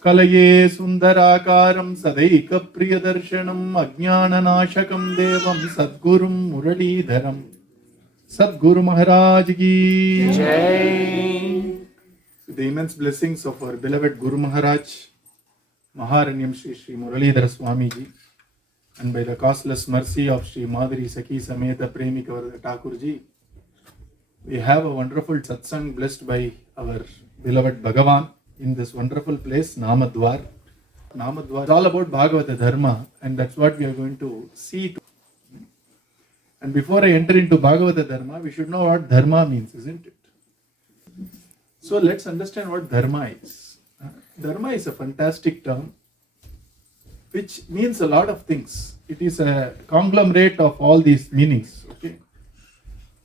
Kalaye Sundarakaram Sadaika Priyadarshanam Ajnananashakam Devam Sadgurum Muralidharam Sadguru Maharaj Ki Jai. With the immense blessings of our beloved Guru Maharaj, Maharanyam Sri Muralidhara Swamiji, and by the causeless mercy of Sri Madhuri Sakhi Sameta Premika Varada Thakurji, we have a wonderful Satsang blessed by our beloved Bhagavan in this wonderful place, Namadwaar. Namadwaar is all about Bhagavata Dharma, and that's what we are going to see. And before I enter into Bhagavata Dharma, we should know what Dharma means, isn't it? So let's understand what Dharma is. Dharma is a fantastic term which means a lot of things. It is a conglomerate of all these meanings. Okay.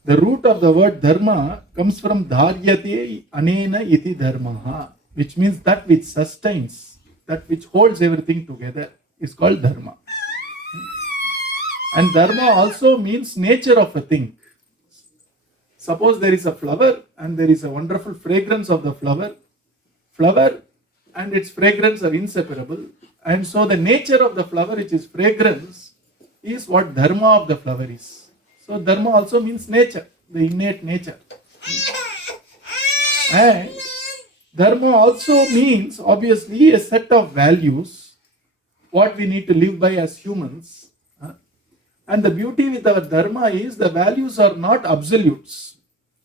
The root of the word Dharma comes from Dharyate Anena Iti Dharmaha, which means that which sustains, that which holds everything together is called Dharma. And Dharma also means nature of a thing. Suppose there is a flower and there is a wonderful fragrance of the flower. Flower and its fragrance are inseparable. And so the nature of the flower, which is fragrance, is what Dharma of the flower is. So Dharma also means nature, the innate nature. And Dharma also means, obviously, a set of values, what we need to live by as humans. And the beauty with our Dharma is the values are not absolutes.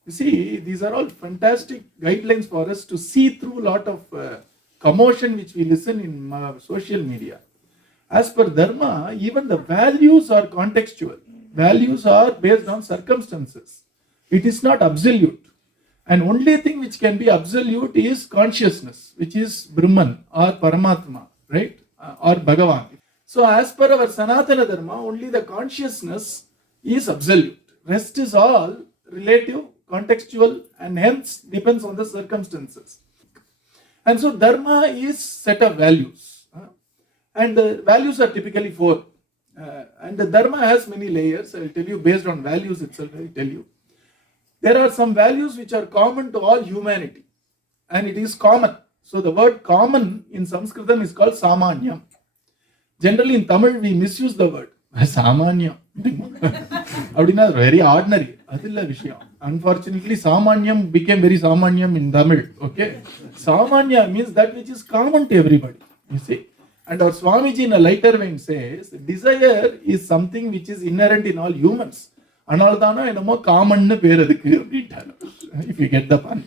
You see, these are all fantastic guidelines for us to see through a lot of commotion which we listen in social media. As per Dharma, even the values are contextual. Values are based on circumstances. It is not absolute. And only thing which can be absolute is consciousness, which is Brahman or Paramatma, right? Or Bhagavan. So as per our Sanatana Dharma, only the consciousness is absolute. Rest is all relative, contextual, and hence depends on the circumstances. And so Dharma is set of values. And the values are typically four. And the Dharma has many layers. I will tell you based on values itself, I will tell you. There are some values which are common to all humanity. And it is common. So the word common in Sanskritam is called Samanyam. Generally in Tamil we misuse the word. Samanyam. Very ordinary. Unfortunately, Samanyam became very Samanyam in Tamil. Okay? Samanya means that which is common to everybody. You see? And our Swamiji in a lighter vein says, desire is something which is inherent in all humans. Common if you get the pun.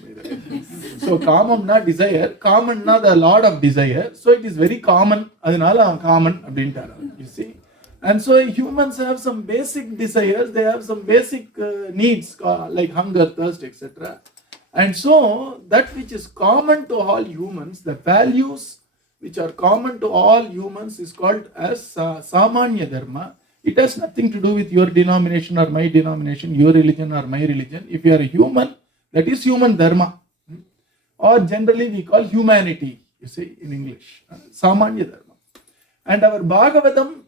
So common na desire, common na the lord of desire. So it is very common. Common. You see? And so humans have some basic desires, they have some basic needs like hunger, thirst, etc. And so that which is common to all humans, the values which are common to all humans is called as Samanya Dharma. It has nothing to do with your denomination or my denomination, your religion or my religion. If you are a human, that is human Dharma. Or generally we call humanity, you see, in English. Samanya Dharma. And our Bhagavatam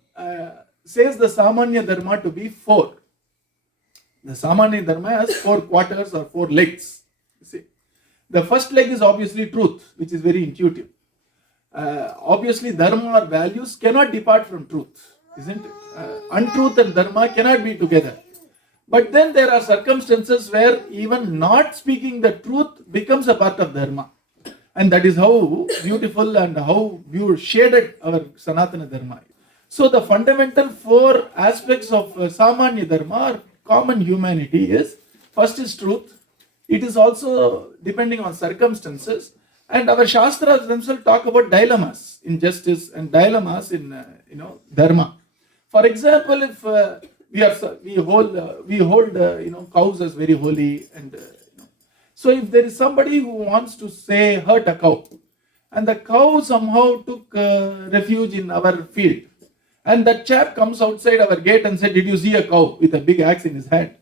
says the Samanya Dharma to be four. The Samanya Dharma has 4 quarters or 4 legs. You see. The first leg is obviously truth, which is very intuitive. Obviously, Dharma or values cannot depart from truth, isn't it? Untruth and Dharma cannot be together. But then there are circumstances where even not speaking the truth becomes a part of Dharma. And that is how beautiful and how shaded our Sanatana Dharma is. So the fundamental 4 aspects of Samanya Dharma or common humanity is, first is truth. It is also depending on circumstances. And our Shastras themselves talk about dilemmas in justice and dilemmas in Dharma. For example, if we hold cows as very holy, and so if there is somebody who wants to say hurt a cow, and the cow somehow took refuge in our field, and that chap comes outside our gate and said, "Did you see a cow with a big axe in his hand?"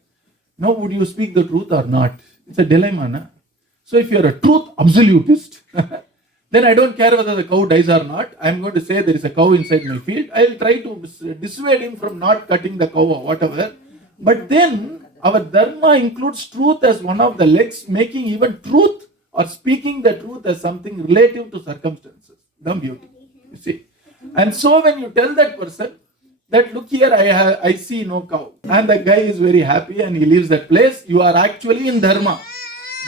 Now, would you speak the truth or not? It's a dilemma, na? So if you are a truth absolutist, then I don't care whether the cow dies or not. I am going to say there is a cow inside my field. I will try to dissuade him from not cutting the cow or whatever. But then our Dharma includes truth as one of the legs, making even truth or speaking the truth as something relative to circumstances. the beauty. You see. And so when you tell that person that, look here, I see no cow, and the guy is very happy and he leaves that place, you are actually in dharma.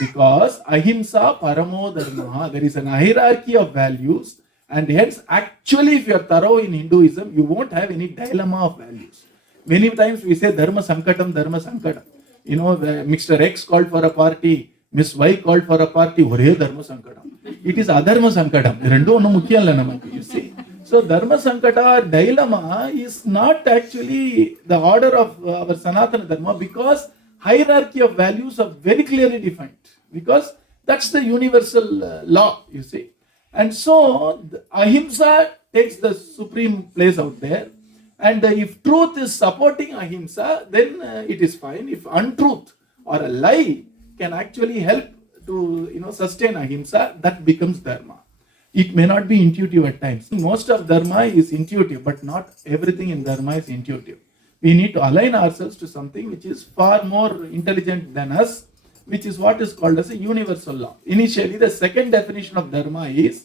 Because ahimsa paramo dharma, there is an hierarchy of values, and hence actually if you are thorough in Hinduism, you won't have any dilemma of values. Many times we say dharma sankatam, dharma sankatam. You know, Mr. X called for a party, Miss Y called for a party, Ore dharma sankatam. It is adharma sankatam. Rendu onnu mukkiyalla namakku, you see. So dharma sankata dilemma is not actually the order of our Sanatana Dharma, because hierarchy of values are very clearly defined, because that's the universal law, you see. And so ahimsa takes the supreme place out there, and if truth is supporting ahimsa, then it is fine. If untruth or a lie can actually help to sustain ahimsa, that becomes dharma. It may not be intuitive at times. Most of dharma is intuitive, but not everything in dharma is intuitive. We need to align ourselves to something which is far more intelligent than us, which is what is called as a universal law. Initially, the second definition of dharma is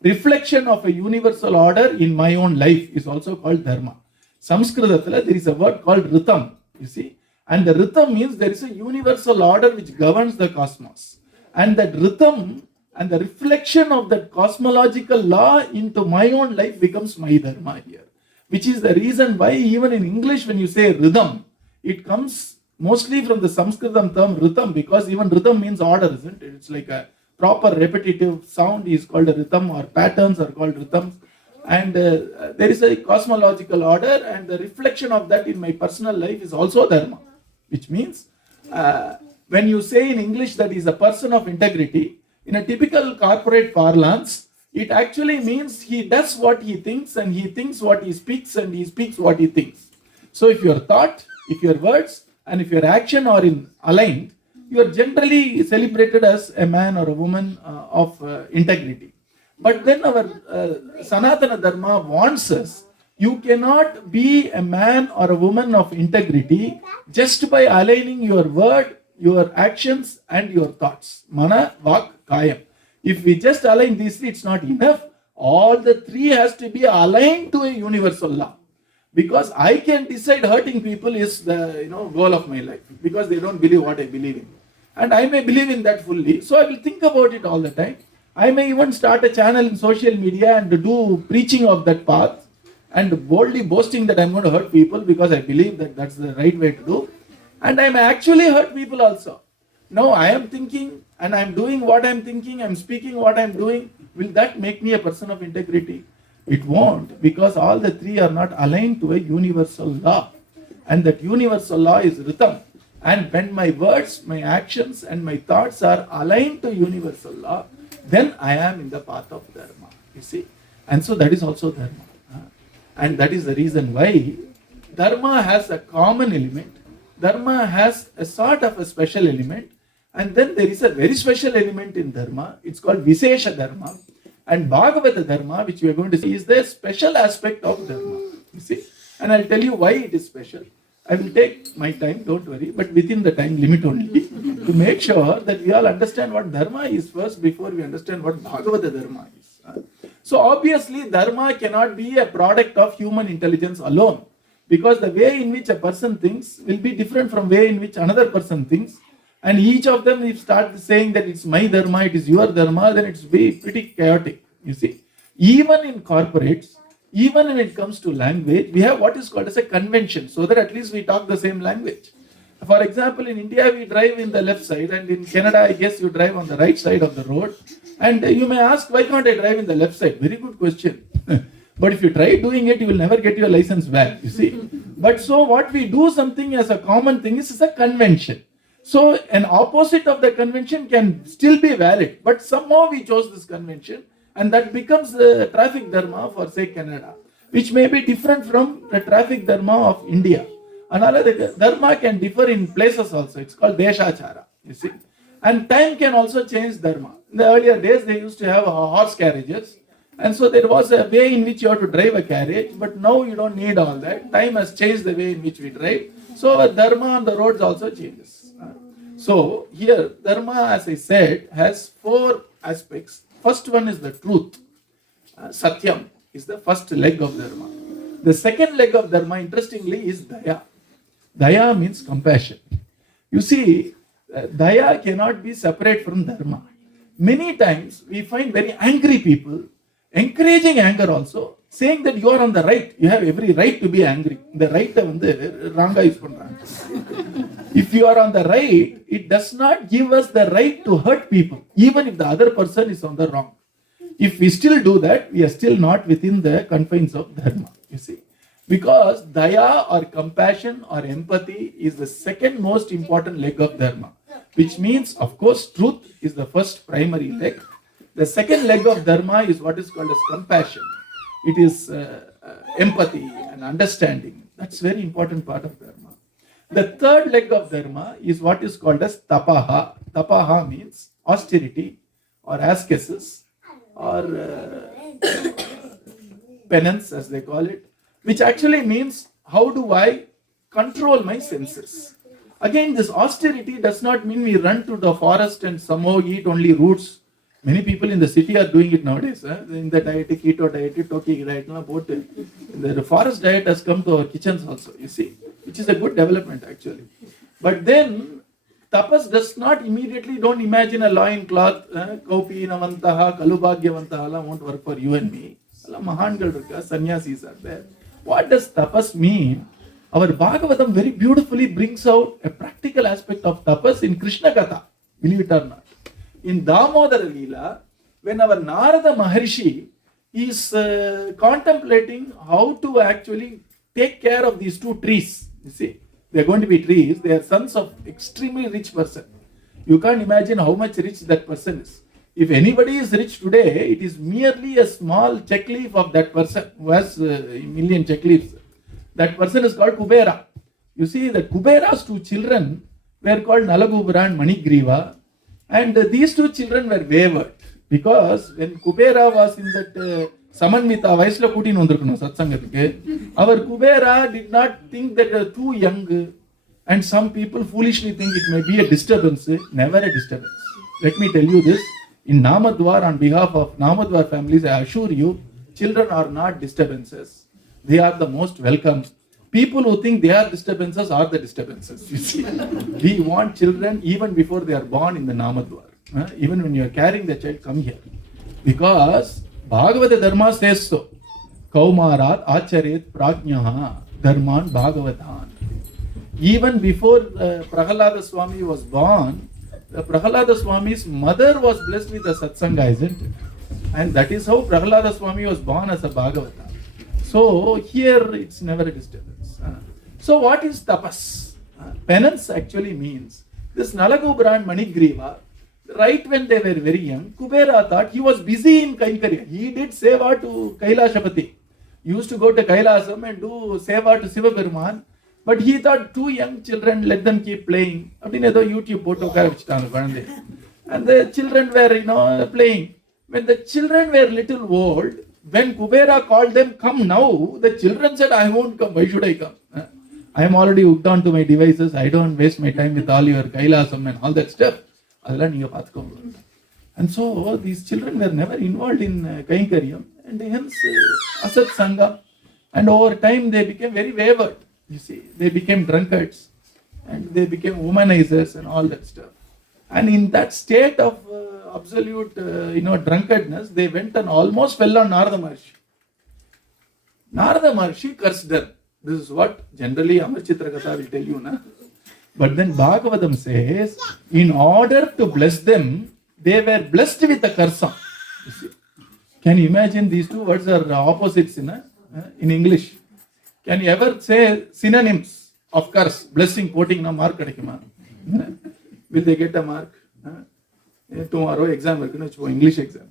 reflection of a universal order in my own life is also called dharma. Sanskritatala, there is a word called rhythm, you see. And the rhythm means there is a universal order which governs the cosmos. And that rhythm and the reflection of that cosmological law into my own life becomes my dharma here. Which is the reason why even in English when you say rhythm, it comes mostly from the Sanskritam term rhythm, because even rhythm means order, isn't it? It's like a proper repetitive sound is called a rhythm, or patterns are called rhythms. And there is a cosmological order, and the reflection of that in my personal life is also dharma. Which means when you say in English that he is a person of integrity, in a typical corporate parlance, it actually means he does what he thinks, and he thinks what he speaks, and he speaks what he thinks. So if your thought, if your words, and if your action are aligned, you are generally celebrated as a man or a woman of integrity. But then our Sanatana Dharma wants us, you cannot be a man or a woman of integrity just by aligning your word, your actions, and your thoughts. Mana, Vak, Kayam. If we just align these three, it's not enough. All the three has to be aligned to a universal law. Because I can decide hurting people is the goal of my life, because they don't believe what I believe in. And I may believe in that fully, so I will think about it all the time. I may even start a channel in social media and do preaching of that path, and boldly boasting that I'm going to hurt people because I believe that that's the right way to do. And I may actually hurt people also. Now I am thinking and I'm doing what I'm thinking, I'm speaking what I'm doing. Will that make me a person of integrity? It won't, because all the three are not aligned to a universal law. And that universal law is rhythm. And when my words, my actions, and my thoughts are aligned to universal law, then I am in the path of dharma. You see? And so that is also dharma. And that is the reason why dharma has a common element. Dharma has a sort of a special element. And then there is a very special element in dharma. It's called Visesha Dharma. And Bhagavata Dharma, which we are going to see, is the special aspect of dharma. You see? And I'll tell you why it is special. I will take my time, don't worry, but within the time limit only, to make sure that we all understand what dharma is first before we understand what Bhagavata Dharma is. So obviously, dharma cannot be a product of human intelligence alone, because the way in which a person thinks will be different from the way in which another person thinks. And each of them, if start saying that it's my dharma, it is your dharma, then it's be pretty chaotic, you see. Even in corporates, even when it comes to language, we have what is called as a convention, so that at least we talk the same language. For example, in India, we drive in the left side, and in Canada, I guess you drive on the right side of the road. And you may ask, why can't I drive in the left side? Very good question. But if you try doing it, you will never get your license back, you see. But so what we do something as a common thing is a convention. So an opposite of the convention can still be valid, but somehow we chose this convention, and that becomes the traffic dharma for, say, Canada, which may be different from the traffic dharma of India. Another dharma can differ in places also. It's called deshachara, you see. And time can also change dharma. In the earlier days, they used to have horse carriages, and so there was a way in which you have to drive a carriage, but now you don't need all that. Time has changed the way in which we drive. So our dharma on the roads also changes. So here, dharma, as I said, has four aspects. First one is the truth. Satyam is the first leg of Dharma. The second leg of Dharma, interestingly, is Daya. Daya means compassion. You see, Daya cannot be separate from Dharma. Many times we find very angry people encouraging anger also, saying that you are on the right. You have every right to be angry. The right wrong use பண்றாங்க. If you are on the right, it does not give us the right to hurt people, even if the other person is on the wrong. If we still do that, we are still not within the confines of Dharma, you see. Because Daya or compassion or empathy is the second most important leg of Dharma, which means, of course, truth is the first primary leg. The second leg of Dharma is what is called as compassion. It is empathy and understanding. That's very important part of Dharma. The third leg of Dharma is what is called as tapaha. Tapaha means austerity or ascesis or penance, as they call it, which actually means how do I control my senses. Again, this austerity does not mean we run to the forest and somehow eat only roots. Many people in the city are doing it nowadays. In the diet, keto diet, toki diet, the forest diet has come to our kitchens also, you see, which is a good development actually. But then, tapas does not immediately, don't imagine a loin cloth, kaupi navantaha, kalubhagyavantaha, won't work for you and me. Mahangal rukka, sannyasis are there. What does tapas mean? Our Bhagavatam very beautifully brings out a practical aspect of tapas in Krishna Katha, believe it or not. In Damodara Leela, when our Narada Maharishi is contemplating how to actually take care of these two trees, you see, they are going to be trees, they are sons of extremely rich person. You can't imagine how much rich that person is. If anybody is rich today, it is merely a small check leaf of that person who has a million check leaves. That person is called Kubera. You see, the Kubera's two children were called Nalagubra and Manigriva. And these two children were wayward because when Kubera was in that Samanvita, Vaisla Putin Undrukno Satsangatike, our Kubera did not think that they are too young, and some people foolishly think it may be a disturbance. Never a disturbance. Let me tell you this. In Namadwaar, on behalf of Namadwaar families, I assure you, children are not disturbances. They are the most welcome. People who think they are disturbances are the disturbances. You see, we want children even before they are born in the Namadwaar. Even when you are carrying the child, come here. Because Bhagavata Dharma says so. Kaumarat acharet prajnaha dharman bhagavatan. Even before Prahalada Swami was born, Prahalada Swami's mother was blessed with a satsanga, isn't it? And that is how Prahalada Swami was born as a Bhagavata. So here it's never a disturbance. So what is tapas? Penance actually means this Nalagubra and Manigriva, right when they were very young, Kubera thought he was busy in Kaikarya. He did seva to Kailashapati. He used to go to Kailasam and do seva to Siva Peruman. But he thought two young children, let them keep playing. And the children were, playing. When the children were little old, when Kubera called them, come now, the children said, I won't come. Why should I come? I am already hooked on to my devices. I don't waste my time with all your Kailasam and all that stuff. And so these children were never involved in Kainkaryam, and hence Asat Sangha. And over time they became very wayward. You see, they became drunkards and they became womanizers and all that stuff. And in that state of absolute, drunkardness, they went and almost fell on Narada Maharshi. Narada Maharshi cursed them. This is what generally Amar Chitra Katha will tell you, na? But then Bhagavatam says, in order to bless them, they were blessed with a cursa. You see. Can you imagine these two words are opposites in English? Can you ever say synonyms of curse? Blessing, quoting, mark kadikima. Will they get a mark? Tomorrow exam, English exam.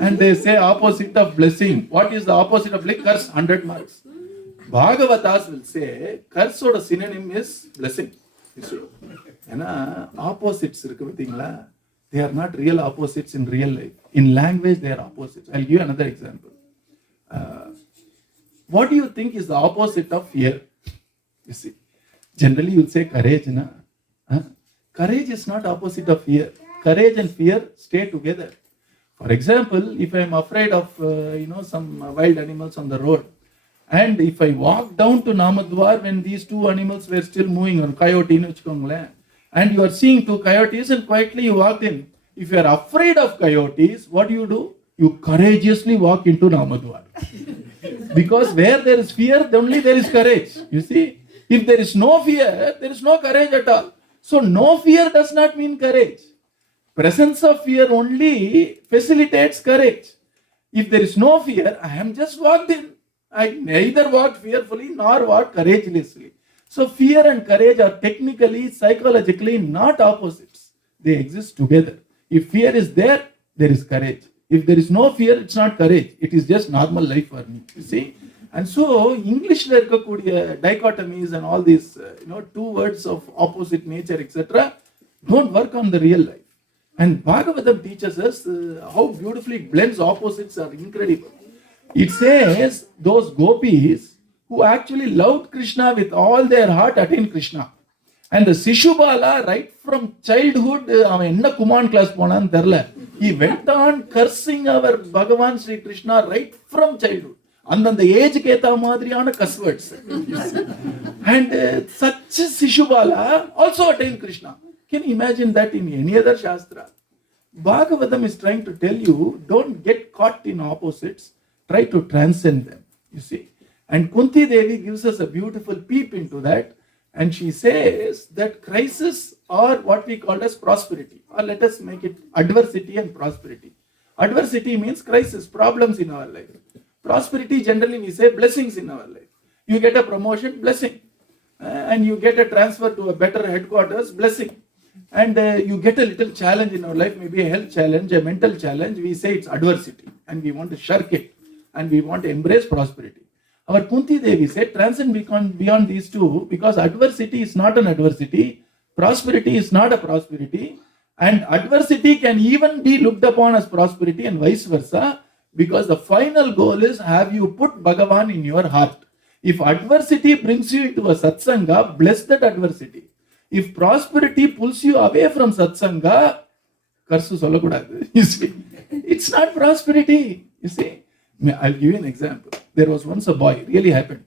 And they say opposite of blessing. What is the opposite of curse? 100 marks. Bhagavatas will say curse or a synonym is blessing. You see. Opposites, they are not real opposites in real life. In language, they are opposites. I'll give you another example. What do you think is the opposite of fear? You see, generally you'll say courage, na? Courage is not opposite of fear. Courage and fear stay together. For example, if I am afraid of some wild animals on the road, and if I walk down to Namadwaar when these two animals were still moving, on coyote, and you are seeing two coyotes and quietly you walked in. If you are afraid of coyotes, what do? You courageously walk into Namadwaar. Because where there is fear, only there is courage. You see, if there is no fear, there is no courage at all. So no fear does not mean courage. Presence of fear only facilitates courage. If there is no fear, I am just walked in. I neither walked fearfully nor walked courageously. So fear and courage are technically, psychologically not opposites. They exist together. If fear is there, there is courage. If there is no fear, it's not courage. It is just normal life for me. You see? And so English dichotomies and all these two words of opposite nature, etc., don't work on the real life. And Bhagavatam teaches us how beautifully it blends opposites are incredible. It says those gopis who actually loved Krishna with all their heart attained Krishna. And the Sishubala, right from childhood, he went on cursing our Bhagavan Sri Krishna right from childhood. And then the age keta madriyana cuss words. And such Sishubala also attained Krishna. Can you imagine that in any other Shastra? Bhagavatam is trying to tell you, don't get caught in opposites, try to transcend them. You see? And Kunti Devi gives us a beautiful peep into that. And she says that crisis or what we call as prosperity, or let us make it adversity and prosperity. Adversity means crisis, problems in our life. Prosperity, generally we say blessings in our life. You get a promotion, blessing. And you get a transfer to a better headquarters, blessing. And you get a little challenge in our life, maybe a health challenge, a mental challenge, we say it's adversity. And we want to shirk it. And we want to embrace prosperity. Our Kunti Devi said, transcend beyond these two, because adversity is not an adversity, prosperity is not a prosperity, and adversity can even be looked upon as prosperity and vice versa, because the final goal is, have you put Bhagavan in your heart? If adversity brings you into a satsanga, bless that adversity. If prosperity pulls you away from satsanga, karsu sollakudadu. You see, it's not prosperity. You see, I'll give you an example. There was once a boy, really happened.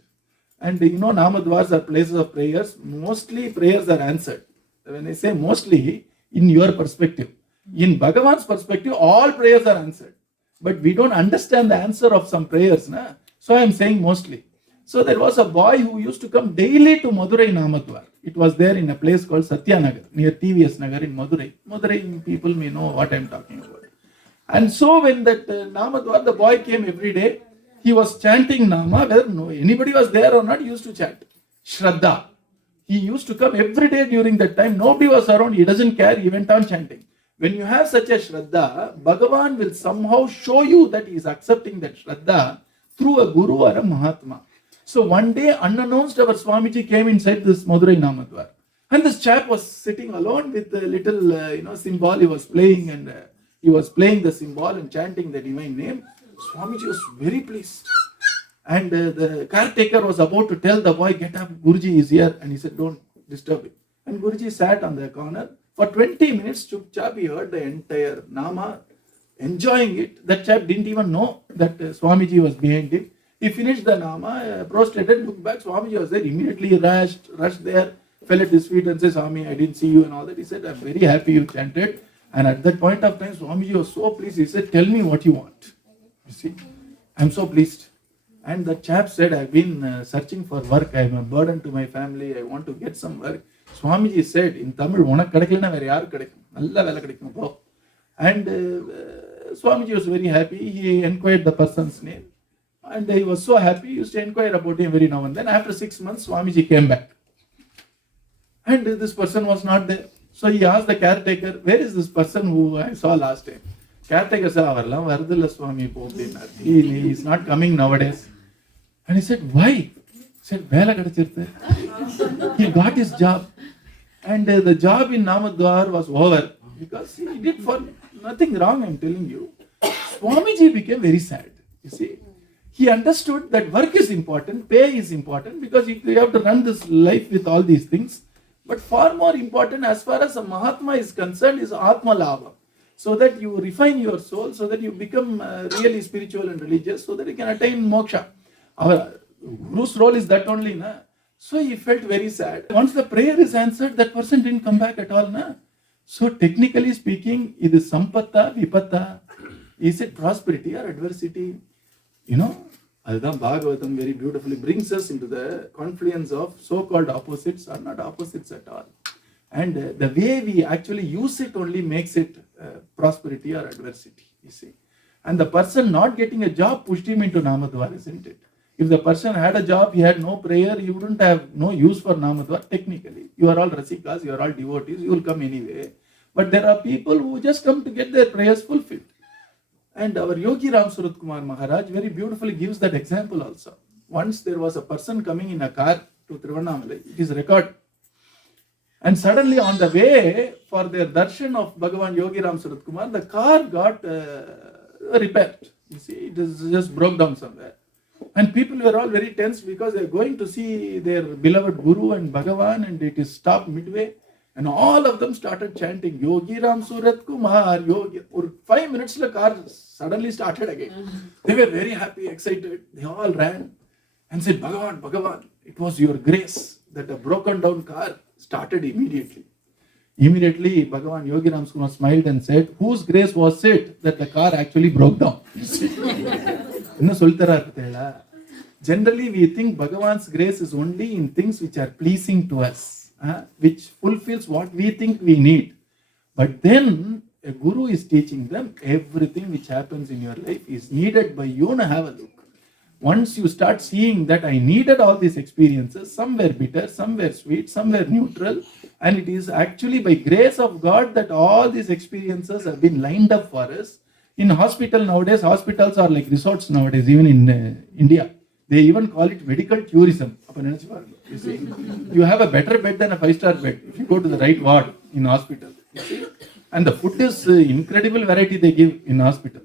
And Namadwaars are places of prayers. Mostly prayers are answered. When I say mostly, in your perspective. In Bhagavan's perspective, all prayers are answered. But we don't understand the answer of some prayers. So I am saying mostly. So there was a boy who used to come daily to Madurai Namadwaar. It was there in a place called Satyanagar, near TVS Nagar in Madurai. Madurai people may know what I am talking about. And so when that Namadwaar, the boy came every day, he was chanting Nama, whether anybody was there or not, he used to chant. Shraddha. He used to come every day during that time. Nobody was around, he doesn't care, he went on chanting. When you have such a Shraddha, Bhagavan will somehow show you that he is accepting that Shraddha through a Guru or a Mahatma. So one day, unannounced, our Swamiji came inside this Madurai Namadwaar. And this chap was sitting alone with a little, symbol he was playing, and he was playing the symbol and chanting the divine name. Swamiji was very pleased. And the caretaker was about to tell the boy, get up, Guruji is here. And he said, don't disturb him. And Guruji sat on the corner. For 20 minutes, Chupchap, he heard the entire Nama, enjoying it. That chap didn't even know that Swamiji was behind him. He finished the Nama, prostrated, looked back, Swamiji was there, immediately rushed there, fell at his feet and said, Swami, I didn't see you and all that. He said, I'm very happy you chanted. And at that point of time, Swamiji was so pleased. He said, tell me what you want. You see, I'm so pleased. And the chap said, I've been searching for work. I'm a burden to my family. I want to get some work. Swamiji said, in Tamil, and Swamiji was very happy. He inquired the person's name. And he was so happy, he used to inquire about him every now and then. After 6 months, Swamiji came back. And this person was not there. So he asked the caretaker, where is this person who I saw last time? Caretaker said, Swami, he is not coming nowadays. And he said, why? He said, he got his job. And the job in Namadwaar was over because he did for nothing wrong, I'm telling you. Swamiji became very sad. You see, he understood that work is important, pay is important, because you have to run this life with all these things. But far more important, as far as a Mahatma is concerned, is Atma Lava. so that you refine your soul, so that you become really spiritual and religious, so that you can attain moksha. Our Guru's role is that only, na? So he felt very sad. Once the prayer is answered, that person didn't come back at all, na? So technically speaking, is it sampatta, vipatta? Is it prosperity or adversity? You know, Adham Bhagavatam very beautifully brings us into the confluence of so-called opposites are not opposites at all. And the way we actually use it only makes it prosperity or adversity, you see. And the person not getting a job pushed him into Namadwaar, isn't it? If the person had a job, he had no prayer, he wouldn't have no use for Namadwaar technically. You are all Rasikas, you are all devotees, you will come anyway. But there are people who just come to get their prayers fulfilled. And our Yogi Ram Surat Kumar Maharaj very beautifully gives that example also. Once there was a person coming in a car to Tiruvannamalai, it is recorded. And suddenly on the way for their darshan of Bhagavan Yogi Ram Surat Kumar, the car got repaired. You see, it is just broke down somewhere. And people were all very tense because they are going to see their beloved Guru and Bhagavan, and it is stopped midway. And all of them started chanting, Yogi Ram Surat Kumar, Yogi. For 5 minutes, the car suddenly started again. They were very happy, excited. They all ran and said, Bhagavan, Bhagavan, it was your grace that a broken down car started immediately. Immediately, Bhagavan Yogi Ram Kumar smiled and said, whose grace was it that the car actually broke down? Generally, we think Bhagavan's grace is only in things which are pleasing to us. Which fulfills what we think we need. But then a guru is teaching them everything which happens in your life is needed by you. Now have a look. Once you start seeing that I needed all these experiences, some were bitter, some were sweet, some were neutral, and it is actually by grace of God that all these experiences have been lined up for us. In hospital nowadays, hospitals are like resorts nowadays, even in India. They even call it medical tourism. You see, you have a better bed than a 5-star bed if you go to the right ward in hospital. You see? And the food is incredible variety they give in hospital.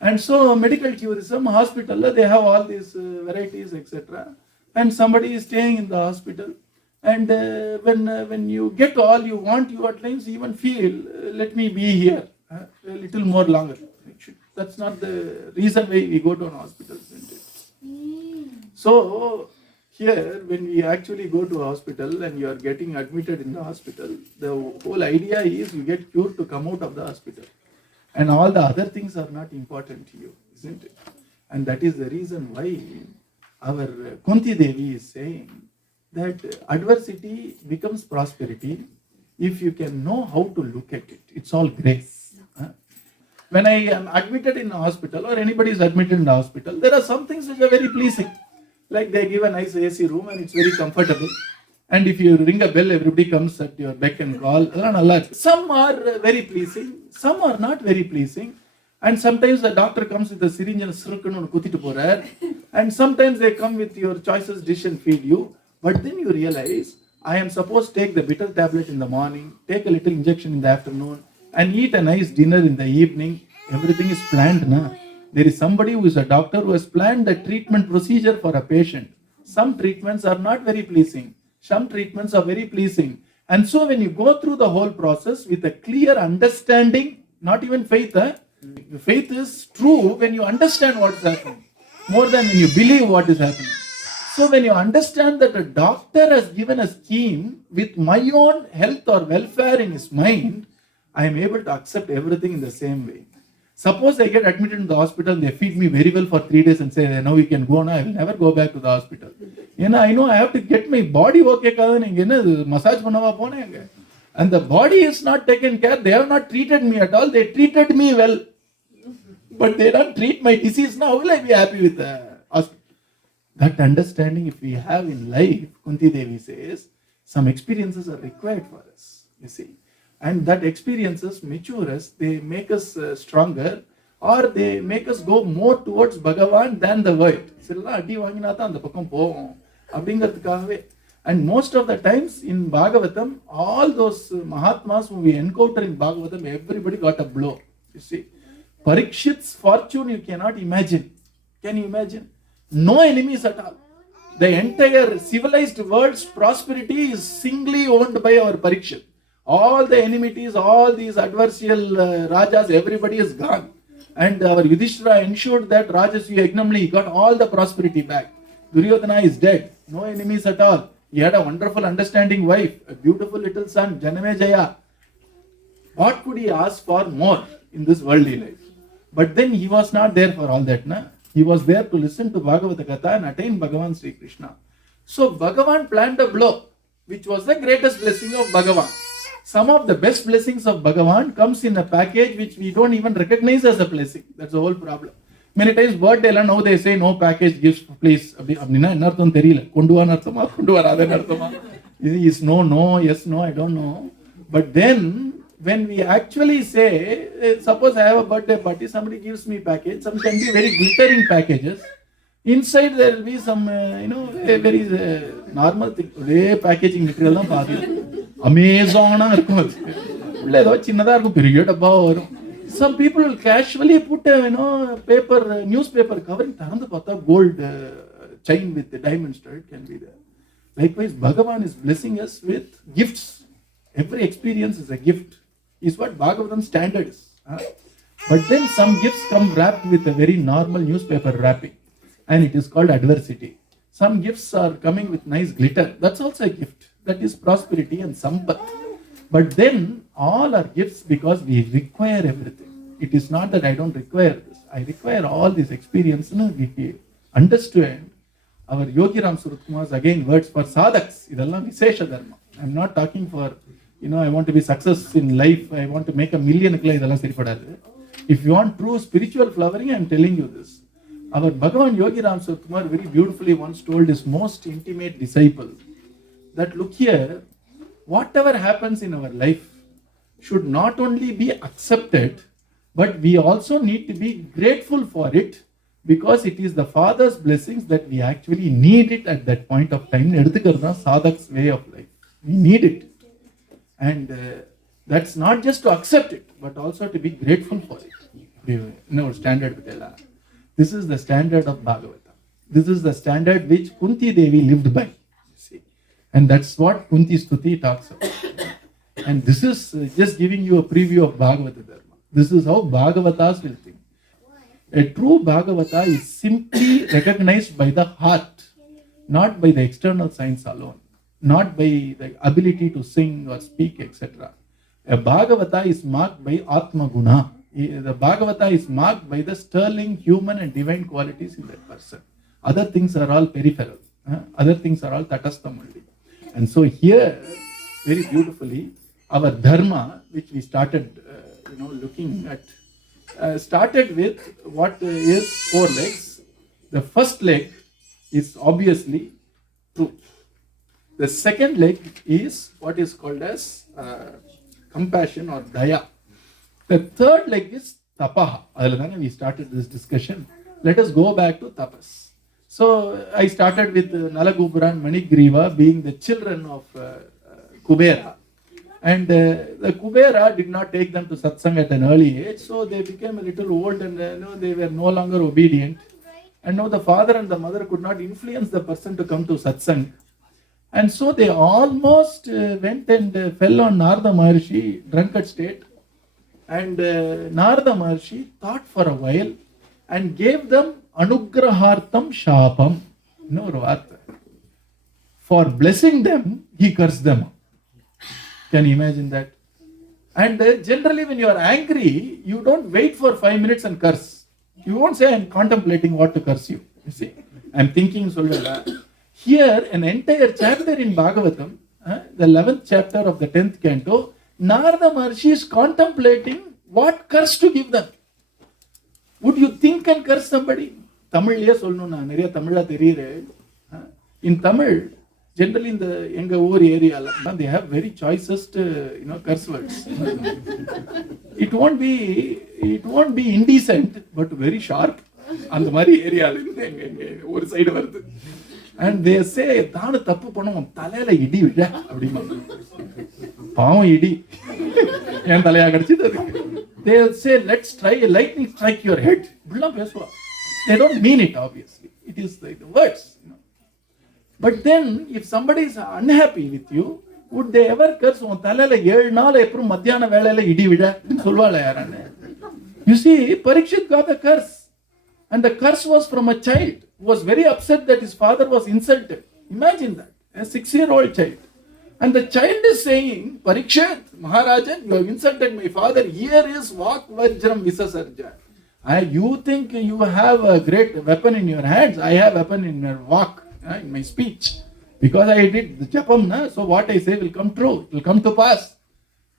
And so medical tourism, hospital, they have all these varieties, etc. And somebody is staying in the hospital. And when you get all you want, you at times even feel, let me be here a little more longer. That's not the reason why we go to an hospital, isn't it? So here, when we actually go to a hospital and you are getting admitted in the hospital, the whole idea is you get cured to come out of the hospital. And all the other things are not important to you, isn't it? And that is the reason why our Kunti Devi is saying that adversity becomes prosperity if you can know how to look at it. It's all grace. When I am admitted in a hospital or anybody is admitted in the hospital, there are some things which are very pleasing. Like they give a nice AC room and it's very comfortable. And if you ring a bell, everybody comes at your beck and call. Some are very pleasing, some are not very pleasing. And sometimes the doctor comes with a syringe and and sometimes they come with your choicest dish and feed you. But then you realize, I am supposed to take the bitter tablet in the morning, take a little injection in the afternoon, and eat a nice dinner in the evening. Everything is planned, na? There is somebody who is a doctor who has planned the treatment procedure for a patient. Some treatments are not very pleasing. Some treatments are very pleasing. And so when you go through the whole process with a clear understanding, not even faith, faith is true when you understand what is happening, more than when you believe what is happening. So when you understand that a doctor has given a scheme with my own health or welfare in his mind, I am able to accept everything in the same way. Suppose I get admitted in the hospital, they feed me very well for 3 days and say, now you can go now, I will never go back to the hospital. I know I have to get my body okay, massage and the body is not taken care, they have not treated me at all, they treated me well. But they don't treat my disease now, will I be happy with the hospital? That understanding if we have in life, Kunti Devi says, some experiences are required for us, you see. And that experiences mature us, they make us stronger, or they make us go more towards Bhagavan than the world. And most of the times in Bhagavatam, all those Mahatmas whom we encounter in Bhagavatam, everybody got a blow. You see, Parikshit's fortune you cannot imagine. Can you imagine? No enemies at all. The entire civilized world's prosperity is singly owned by our Parikshit. All the enmities, all these adversarial Rajas, everybody is gone. And our Yudhishthira ensured that Rajasuya Yagnamli got all the prosperity back. Duryodhana is dead. No enemies at all. He had a wonderful understanding wife, a beautiful little son, Janamejaya. What could he ask for more in this worldly life? But then he was not there for all that. Na? He was there to listen to Bhagavata Katha and attain Bhagavan Sri Krishna. So Bhagavan planned a blow, which was the greatest blessing of Bhagavan. Some of the best blessings of Bhagavan comes in a package which we don't even recognize as a blessing. That's the whole problem. Many times birthday now they say no package gifts please. Is no, yes, no, I don't know. But then when we actually say, suppose I have a birthday party, somebody gives me package, some can be very glittering packages. Inside there will be some, a very normal thing. Packaging material. Amazon. Some people will casually put a paper, newspaper covering gold chain with the diamond star. It can be there. Likewise, Bhagavan is blessing us with gifts. Every experience is a gift. Is what Bhagavatam standard is. But then some gifts come wrapped with a very normal newspaper wrapping. And it is called adversity. Some gifts are coming with nice glitter. That's also a gift. That is prosperity and sampat. But then all are gifts because we require everything. It is not that I don't require this. I require all this experience. We understand. Our Yogi Ram Surat Kumar's again words for sadhaks. Idallam Visesha Dharma. I'm not talking for, I want to be success in life. I want to make $1 million. If you want true spiritual flowering, I'm telling you this. Our Bhagavan Yogi Ram Surat Kumar very beautifully once told his most intimate disciple that look here, whatever happens in our life should not only be accepted, but we also need to be grateful for it because it is the Father's blessings that we actually need it at that point of time. Sadhak's way of life. We need it. And that's not just to accept it, but also to be grateful for it. Standard. This is the standard of Bhagavata. This is the standard which Kunti Devi lived by. See? And that's what Kunti Stuti talks about. And this is just giving you a preview of Bhagavata Dharma. This is how Bhagavatas will think. A true Bhagavata is simply recognized by the heart, not by the external signs alone, not by the ability to sing or speak, etc. A Bhagavata is marked by Atma Guna. The Bhagavata is marked by the sterling human and divine qualities in that person. Other things are all peripheral. Other things are all tatastham only. And so here, very beautifully, our dharma, which we started looking at, started with what is 4 legs. The first leg is obviously truth. The second leg is what is called as compassion or daya. The third leg is tapaha. We started this discussion. Let us go back to tapas. So I started with Nalagubura and Manigriva being the children of Kubera. And the Kubera did not take them to satsang at an early age, so they became a little old and they were no longer obedient. And now the father and the mother could not influence the person to come to satsang. And so they almost went and fell on Narada Maharshi, drunkard state. And Narada Maharshi thought for a while and gave them anugrahartam shapam. For blessing them, he cursed them. Can you imagine that? And generally when you are angry, you don't wait for 5 minutes and curse. You won't say, I'm contemplating what to curse you. You see, I'm thinking. Here, an entire chapter in Bhagavatam, the 11th chapter of the 10th canto, Narada Maharshi is contemplating what curse to give them. Would you think and curse somebody? In Tamil, generally in the Enga Ur area, they have very choicest, curse words. It won't be indecent, but very sharp. And the Mari area, one side of it. And they say, Tana Tapu Ponam, Talela Idi, Pao Idi. They'll say, let's try a lightning strike your head. They don't mean it, obviously. It is the words. But then, if somebody is unhappy with you, would they ever curse? You see, Parikshit got a curse. And the curse was from a child who was very upset that his father was insulted. Imagine that, a 6-year-old child. And the child is saying, Parikshit, Maharajan, you have insulted my father. Here is Vak Vajram Visasarja. You think you have a great weapon in your hands. I have a weapon in your Vak, in my speech. Because I did the japam, so what I say will come true. It will come to pass.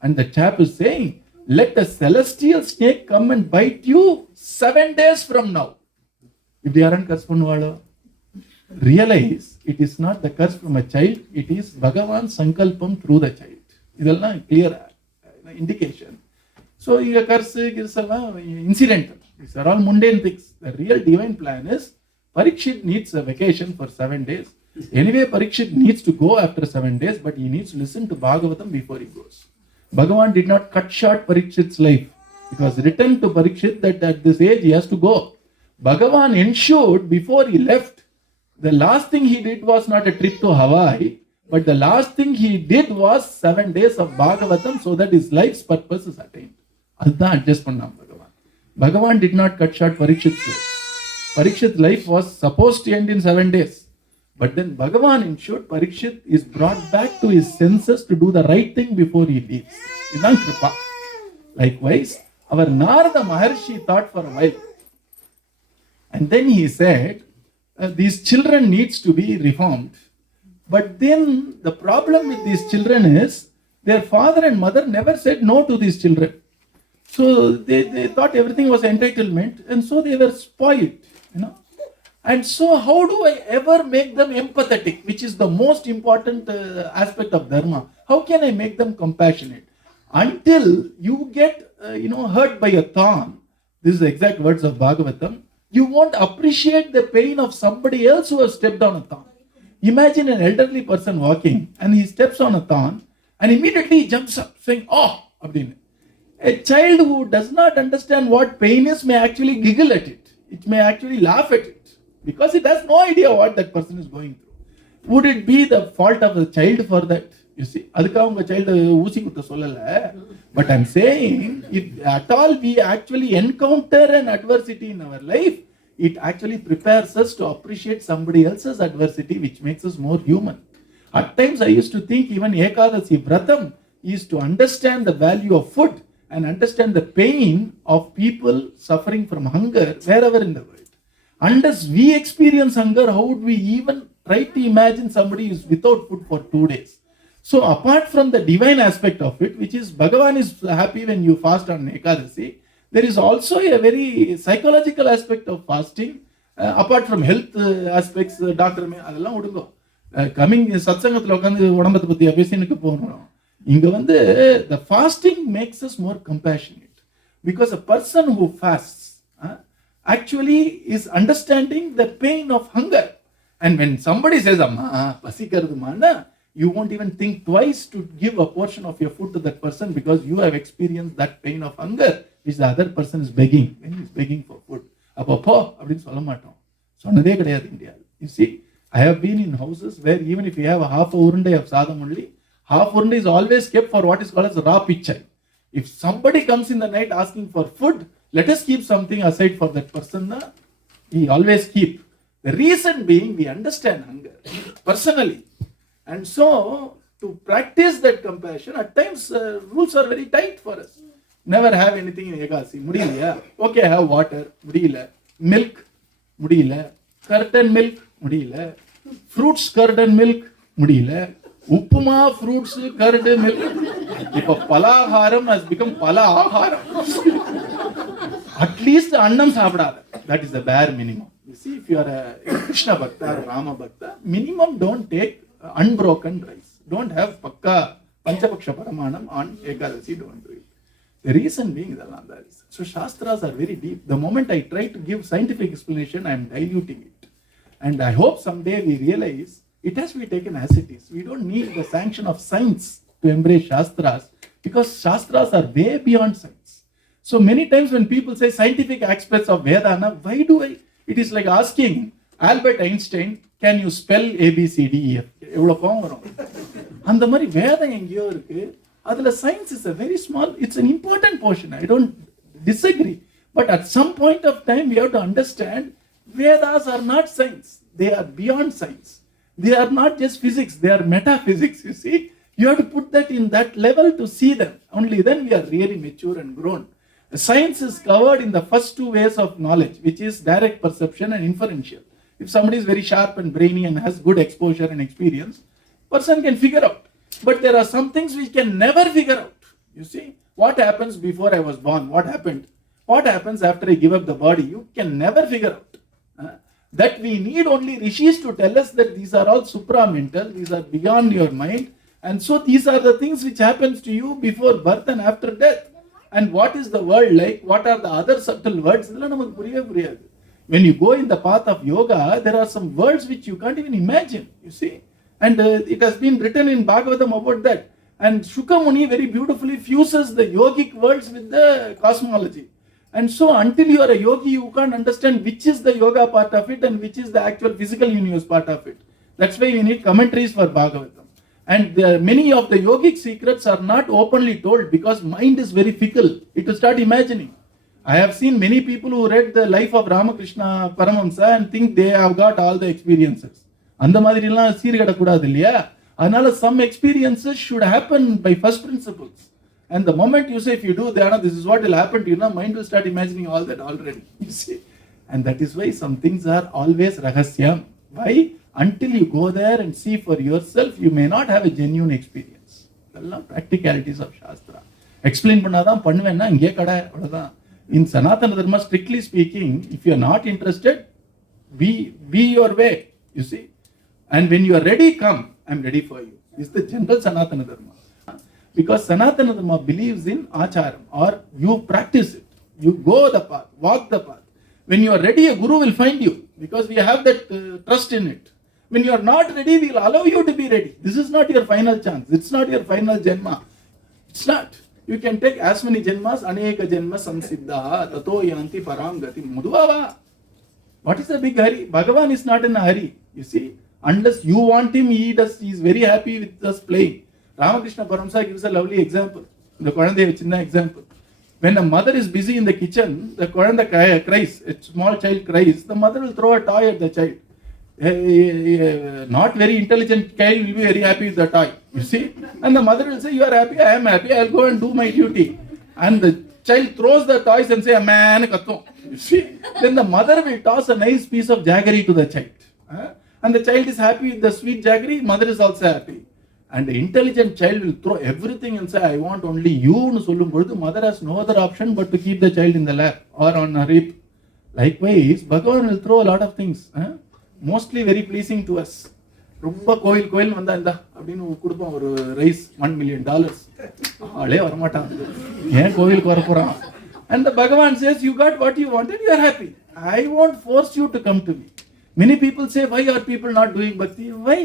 And the chap is saying, let a celestial snake come and bite you 7 days from now. If they aren't curse pannuvaalo, realize it is not the curse from a child, it is Bhagavan's sankalpam through the child. Idella clear indication. So a curse is incidental. These are all mundane things. The real divine plan is Parikshit needs a vacation for 7 days. Anyway, Parikshit needs to go after 7 days, but he needs to listen to Bhagavatam before he goes. Bhagavan did not cut short Parikshit's life. It was written to Parikshit that at this age he has to go. Bhagavan ensured before he left, the last thing he did was not a trip to Hawaii, but the last thing he did was 7 days of Bhagavatam so that his life's purpose is attained. Adha adjust pannam Bhagavan. Bhagavan did not cut short Parikshit's life. Parikshit's life was supposed to end in 7 days. But then Bhagavan ensured Parikshit is brought back to his senses to do the right thing before he leaves. Idan kripa. Likewise, our Narada Maharshi thought for a while. And then he said, these children needs to be reformed. But then the problem with these children is, their father and mother never said no to these children. So they thought everything was entitlement, and so they were spoiled, And so how do I ever make them empathetic, which is the most important aspect of Dharma? How can I make them compassionate? Until you get, hurt by a thorn, this is the exact words of Bhagavatam, you won't appreciate the pain of somebody else who has stepped on a thorn. Imagine an elderly person walking and he steps on a thorn and immediately he jumps up saying, oh, abdine. A child who does not understand what pain is may actually giggle at it. It may actually laugh at it because it has no idea what that person is going through. Would it be the fault of the child for that? You see, adukavanga child oosi kutta sollala. But I'm saying, if at all we actually encounter an adversity in our life, it actually prepares us to appreciate somebody else's adversity, which makes us more human. At times I used to think even Ekadasi Vratam is to understand the value of food and understand the pain of people suffering from hunger wherever in the world. Unless we experience hunger, how would we even try to imagine somebody is without food for 2 days? So apart from the divine aspect of it, which is Bhagavan is happy when you fast on Ekadasi, there is also a very psychological aspect of fasting. Apart from health aspects, doctor adella udungo. Coming satsangathula ukandu udambatha pathi abesinukku ponom. Inga vande the fasting makes us more compassionate, because a person who fasts actually is understanding the pain of hunger. And when somebody says amma pasikaruduma na, you won't even think twice to give a portion of your food to that person, because you have experienced that pain of hunger which the other person is begging when he is begging for food. Appo appdin solla maatom. Sonnade kedaiyadhu India. You see, I have been in houses where even if you have a half urundai of sadam only, half urundai is always kept for what is called as raw pichai. If somebody comes in the night asking for food, let us keep something aside for that person. We always keep. The reason being, we understand hunger personally. And so, to practice that compassion, at times rules are very tight for us. Never have anything in Ekadasi. Mudiyala. Okay, I have water. Mudiyala. Milk. Mudiyala. Curd and milk. Mudiyala. Fruits, curd and milk. Mudiyala. Uppuma, fruits, curd and milk. If a palaharam has become palaharam. At least annam saapdada. That is the bare minimum. You see, if you are a Krishna Bhakta or Rama Bhakta, minimum don't take unbroken rice. Don't have pakka panchapaksha paramanam on Ekadasi, don't do it. The reason being that is, so Shastras are very deep. The moment I try to give scientific explanation, I am diluting it. And I hope someday we realize it has to be taken as it is. We don't need the sanction of science to embrace Shastras, because Shastras are way beyond science. So many times when people say scientific aspects of Vedana, why do I? It is like asking Albert Einstein Can you spell ABCDEF? எவ்வளோ கோவம் வரும். அந்த மாதிரி வேதம் எங்கேயோ இருக்கு. அதில் science is a very small, it's an important portion. I don't disagree. But at some point of time, we have to understand Vedas are not science. They are beyond science. They are not just physics. They are metaphysics, you see. You have to put that in that level to see them. Only then we are really mature and grown. Science is covered in the first two ways of knowledge, which is direct perception and inferential. If somebody is very sharp and brainy and has good exposure and experience, person can figure out. But there are some things which can never figure out. You see, what happens before I was born? What happened? What happens after I give up the body? You can never figure out. That we need only rishis to tell us that these are all supramental, these are beyond your mind. And so these are the things which happens to you before birth and after death. And what is the world like? What are the other subtle words? When you go in the path of yoga, there are some words which you can't even imagine, you see. And it has been written in Bhagavatam about that. And Shukamuni very beautifully fuses the yogic words with the cosmology. And so until you are a yogi, you can't understand which is the yoga part of it and which is the actual physical universe part of it. That's why we need commentaries for Bhagavatam. And many of the yogic secrets are not openly told because mind is very fickle. It will start imagining. I have seen many people who read the life of Ramakrishna Paramahamsa and think they have got all the experiences. அந்த மாதிரிலாம் சீர்கடக்கூடாது இல்லையா? அதனால some experiences should happen by first principles. And the moment you say, if you do Dhyana, this is what will happen to you, now mind will start imagining all that already. You see? And that is why some things are always rahasyam. Why? Until you go there and see for yourself, you may not have a genuine experience. All practicalities of Shastra. Explain பண்ணாதான் பண்ணுவேன்னா இங்கே கடை அவ்வளோதான். In Sanatana Dharma, strictly speaking, if you are not interested, be your way, you see. And when you are ready, come, I am ready for you. This is the general Sanatana Dharma. Because Sanatana Dharma believes in acharam, or you practice it. You go the path, walk the path. When you are ready, a guru will find you, because we have that trust in it. When you are not ready, we will allow you to be ready. This is not your final chance. It's not your final janma. It's not. You can take as many janmas, aneka janma samsiddha, tato yanti param gati mudvava. What is the big hurry? Bhagavan is not in a hurry, you see. Unless you want him, he is very happy with us playing. Ramakrishna Paramsa gives a lovely example. The Kodandhe Vichinna example. When a mother is busy in the kitchen, the Kodanda cries, a small child cries, the mother will throw a toy at the child. Not very intelligent child will be very happy with the toy, you see. And the mother will say, you are happy, I am happy, I will go and do my duty. And the child throws the toys and say, a man, you see. Then the mother will toss a nice piece of jaggery to the child. And the child is happy with the sweet jaggery, mother is also happy. And the intelligent child will throw everything and say, I want only you. Mother has no other option but to keep the child in the lap or on her hip. Likewise, Bhagavan will throw a lot of things. Mostly very pleasing to us. ரொம்ப கோயில் வந்தா இருந்தா அப்படின்னு கொடுப்போம் ஒரு rice $1 million. ஆளே வரமாட்டான். ஏன் கோயிலுக்கு வர போறான்? And the Bhagavan says, you got what you wanted, you are happy. I won't force you to come to me. Many people say, why are people not doing bhakti? Why?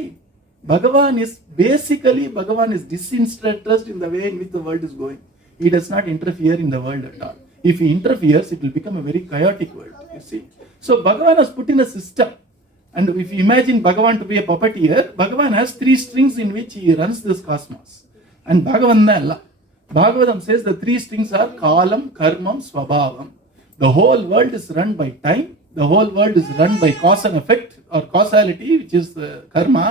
Bhagavan is disinterested in the way in which the world is going. He does not interfere in the world at all. If he interferes, it will become a very chaotic world, you see. So Bhagavan has put in a system. And if you imagine Bhagavan to be a puppeteer, Bhagavan has 3 strings in which he runs this cosmos. And Bhagavatam says the 3 strings are Kalam, Karmam, Swabhavam. The whole world is run by time. The whole world is run by cause and effect or causality, which is karma.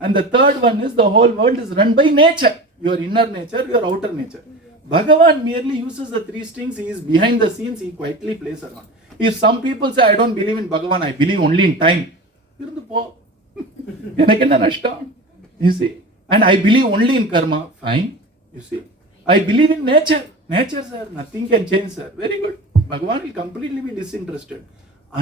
And the third one is the whole world is run by nature. Your inner nature, your outer nature. Bhagavan merely uses the 3 strings. He is behind the scenes. He quietly plays around. If some people say, I don't believe in Bhagavan, I believe only in time. You see. And I believe only in karma. Fine. You see. I believe in nature. Nature, sir. Nothing can change, sir. Very good. Bhagavan will completely be disinterested.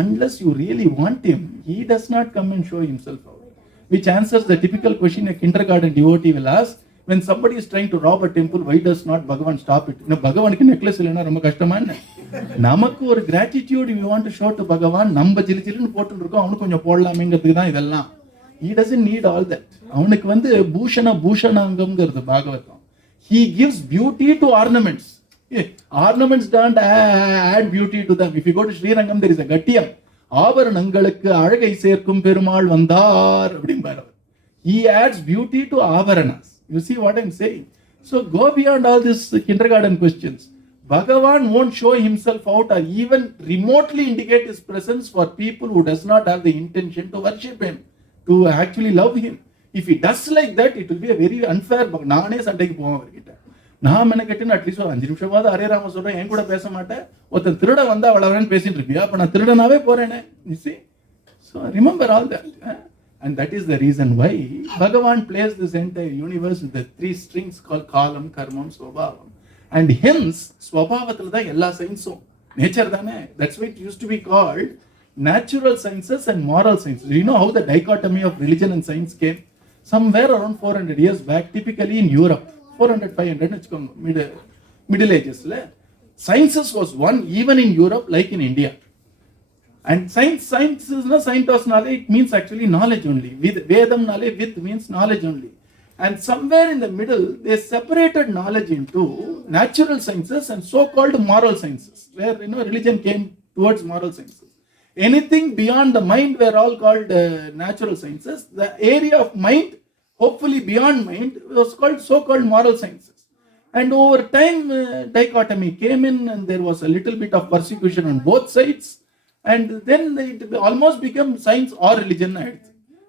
Unless you really want him, he does not come and show himself out. Which answers the typical question a kindergarten devotee will ask. When somebody is trying to rob a temple, why does not Bhagavan stop it? Bhagavanku necklace illana romba kashtamanna. Namakku or gratitude we want to show to Bhagavan, namba jilinu potundirukom avanu konjam podalaamengiradhukku dhaan idella. He doesn't need all that. Avanukku bhushanangamgirudhu Bhagavatam. He gives beauty to ornaments. Ornaments don't add beauty to them. If you go to Sri Rangam, there is a Gattiyam. ஆபரணங்களுக்கு அழகை சேர்க்கும் பெருமாள் வந்தார் அப்படிம்பார் அவர். He adds beauty to avaranas. You see what I'm saying? So go beyond all these kindergarten questions. Bhagavan won't show himself out or even remotely indicate his presence for people who does not have the intention to worship him, to actually love him. If he does like that, it will be a very unfair. நானே சண்டைக்கு போவேன் அவர்கிட்ட. நான் என்ன கேட்டேன்னு at least ஒரு 5 நிமிஷமாவது array Rama சொல்றேன், என் கூட பேச மாட்டேன். ஒருத்தன் திருட வந்தா அவ்வளவுன்னு பேசிட்டு இருப்பியா? அப்ப நான் திருடனாவே போறேனே. You see? So remember all that. And that is the reason why Bhagavan plays this entire universe with the 3 strings called kalam, karmam, swabhavam. And hence, swabhavathila da ella science-um. Nature dane. That's why it used to be called natural sciences and moral sciences. Do you know how the dichotomy of religion and science came? Somewhere around 400 years back, typically in Europe. 400, 500, middle ages. Sciences was one even in Europe like in India. And science is not science knowledge, it means actually knowledge only. Vedam knowledge, with means knowledge only. And somewhere in the middle, they separated knowledge into natural sciences and so-called moral sciences, where religion came towards moral sciences. Anything beyond the mind were all called natural sciences. The area of mind, hopefully beyond mind, was called so-called moral sciences. And over time, dichotomy came in and there was a little bit of persecution on both sides. And then it almost became science or religion,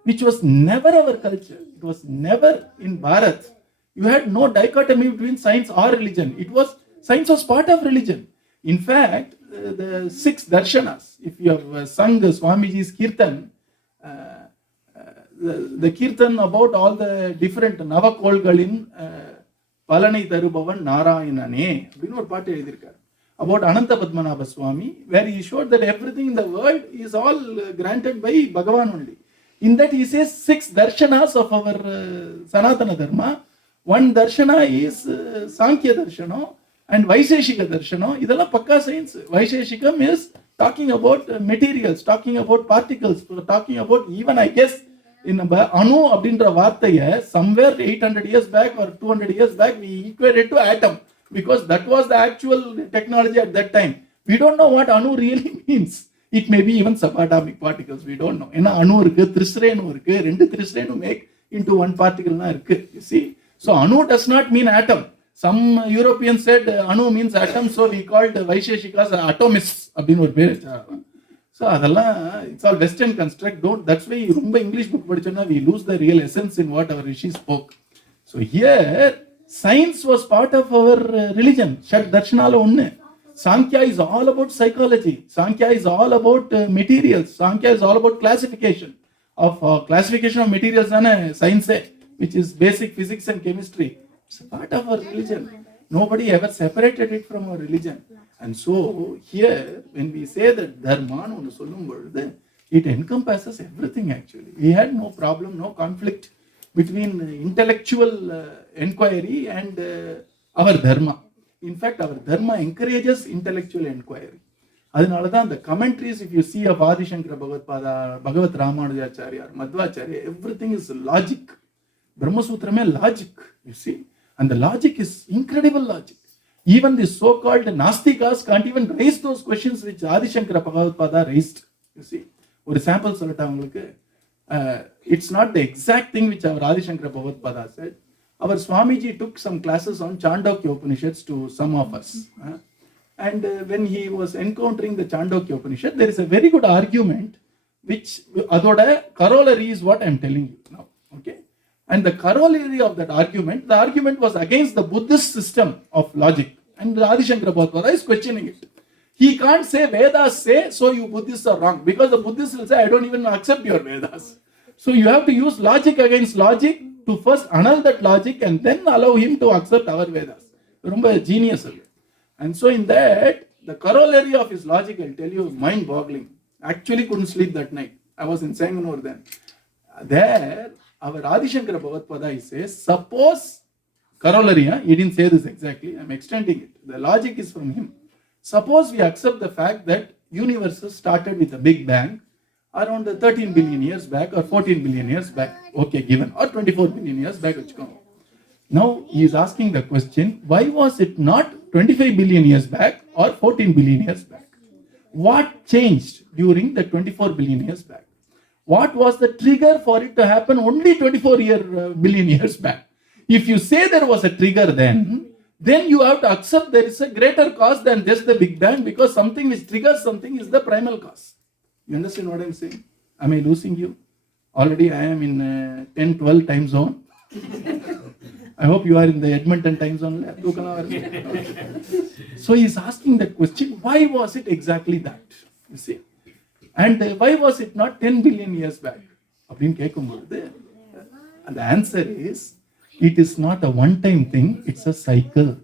which was never our culture. It was never in Bharat. You had no dichotomy between science or religion. Science was part of religion. In fact, the 6 darshanas, if you have sung the Swamiji's kirtan, the kirtan about all the different navakolgalin palanai tarubavan narayanane, ஒரு பாட்டு எழுதியிருக்கார் about Ananta Padmanabha Swami, where he showed that everything in the world is all granted by Bhagavan only. In that he says 6 darshanas of our Sanatana Dharma. One darshana is Sankhya Darshana and Vaisheshika Darshana. Idala pakka science. Vaisheshikam is talking about materials, talking about particles, talking about even I guess in Anu abindra varthaya, somewhere 800 years back or 200 years back we equated to atom. Because that was the actual technology at that time. We don't know what Anu really means. It may be even subatomic particles, we don't know. Ena Anu irukku, trisrenu irukku, rendu trisrenu make into one particle na irukku. You see? So Anu does not mean atom. Some Europeans said Anu means atom, so we called Vaisheshikas atomists. Abdin or pere vechara. So adalla it's all Western construct. That's why rumba English book padichana we lose the real essence in what our rishis spoke. So here science was part of our religion. Shat darshanala onne. Sankhya is all about psychology. Sankhya is all about materials. Sankhya is all about classification of materials and science, which is basic physics and chemistry. It's a part of our religion. Nobody ever separated it from our religion. And so here, when we say that dharma, it encompasses everything actually. We had no problem, no conflict between intellectual inquiry and our dharma. In fact, our dharma encourages intellectual inquiry. Adinala the commentaries, if you see of Adi Shankara Bhagavad-pada, Bhagavat Ramanujacharya, Madhvacharya, everything is logic. Brahma Sutra mein logic, you see. And the logic is incredible logic. Even the so-called Nastikas can't even raise those questions which Adi Shankara Bhagavad-pada raised. You see. ஒரு sample சொல்லட்டா உங்களுக்கு. It's not the exact thing which our Adi Shankara Bhagavad-pada said. Our Swamiji took some classes on Chandogya Upanishads to some of us. And when he was encountering the Chandogya Upanishad, there is a very good argument which adoda corollary is what I am telling you now. Okay? And the corollary of that argument, the argument was against the Buddhist system of logic. And the Adi Shankara Bhagavad-pada is questioning it. He can't say Vedas say, so you Buddhists are wrong. Because the Buddhists will say, I don't even accept your Vedas. So you have to use logic against logic to first annul that logic and then allow him to accept our Vedas. Rumba genius. And so in that, the corollary of his logic, I'll tell you, mind-boggling. Actually couldn't sleep that night. I was in Sanganur then. There, our Adi Shankara Bhagavad-pada says, suppose, corollary, he didn't say this exactly, I'm extending it. The logic is from him. Suppose we accept the fact that universes started with a big bang around 13 billion years back or 14 billion years back. Okay, given. Or 24 billion years back. Now he is asking the question, why was it not 25 billion years back or 14 billion years back? What changed during the 24 billion years back? What was the trigger for it to happen only 24 billion years back? If you say there was a trigger then you have to accept there is a greater cause than just the Big Bang, because something which triggers something is the primal cause. You understand what I'm saying? Am I losing you? Already I am in 10-12 time zone. I hope you are in the Edmonton time zone. So he's asking that question, why was it exactly that? You see? And why was it not 10 billion years back? And the answer is, it is not a one-time thing, it's a cycle.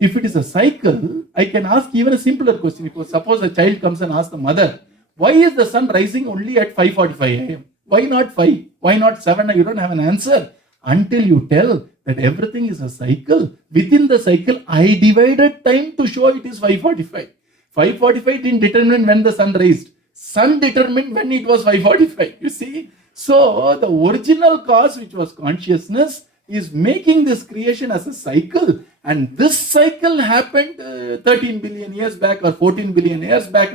If it is a cycle, I can ask even a simpler question. If suppose a child comes and asks the mother, why is the sun rising only at 5:45 a.m.? Why not 5? Why not 7? You don't have an answer until you tell that everything is a cycle. Within the cycle, I divided time to show it is 5:45. 5:45 didn't determine when the sun raised. Sun determined when it was 5:45. You see? So the original cause, which was consciousness, is making this creation as a cycle. And this cycle happened 13 billion years back or 14 billion years back.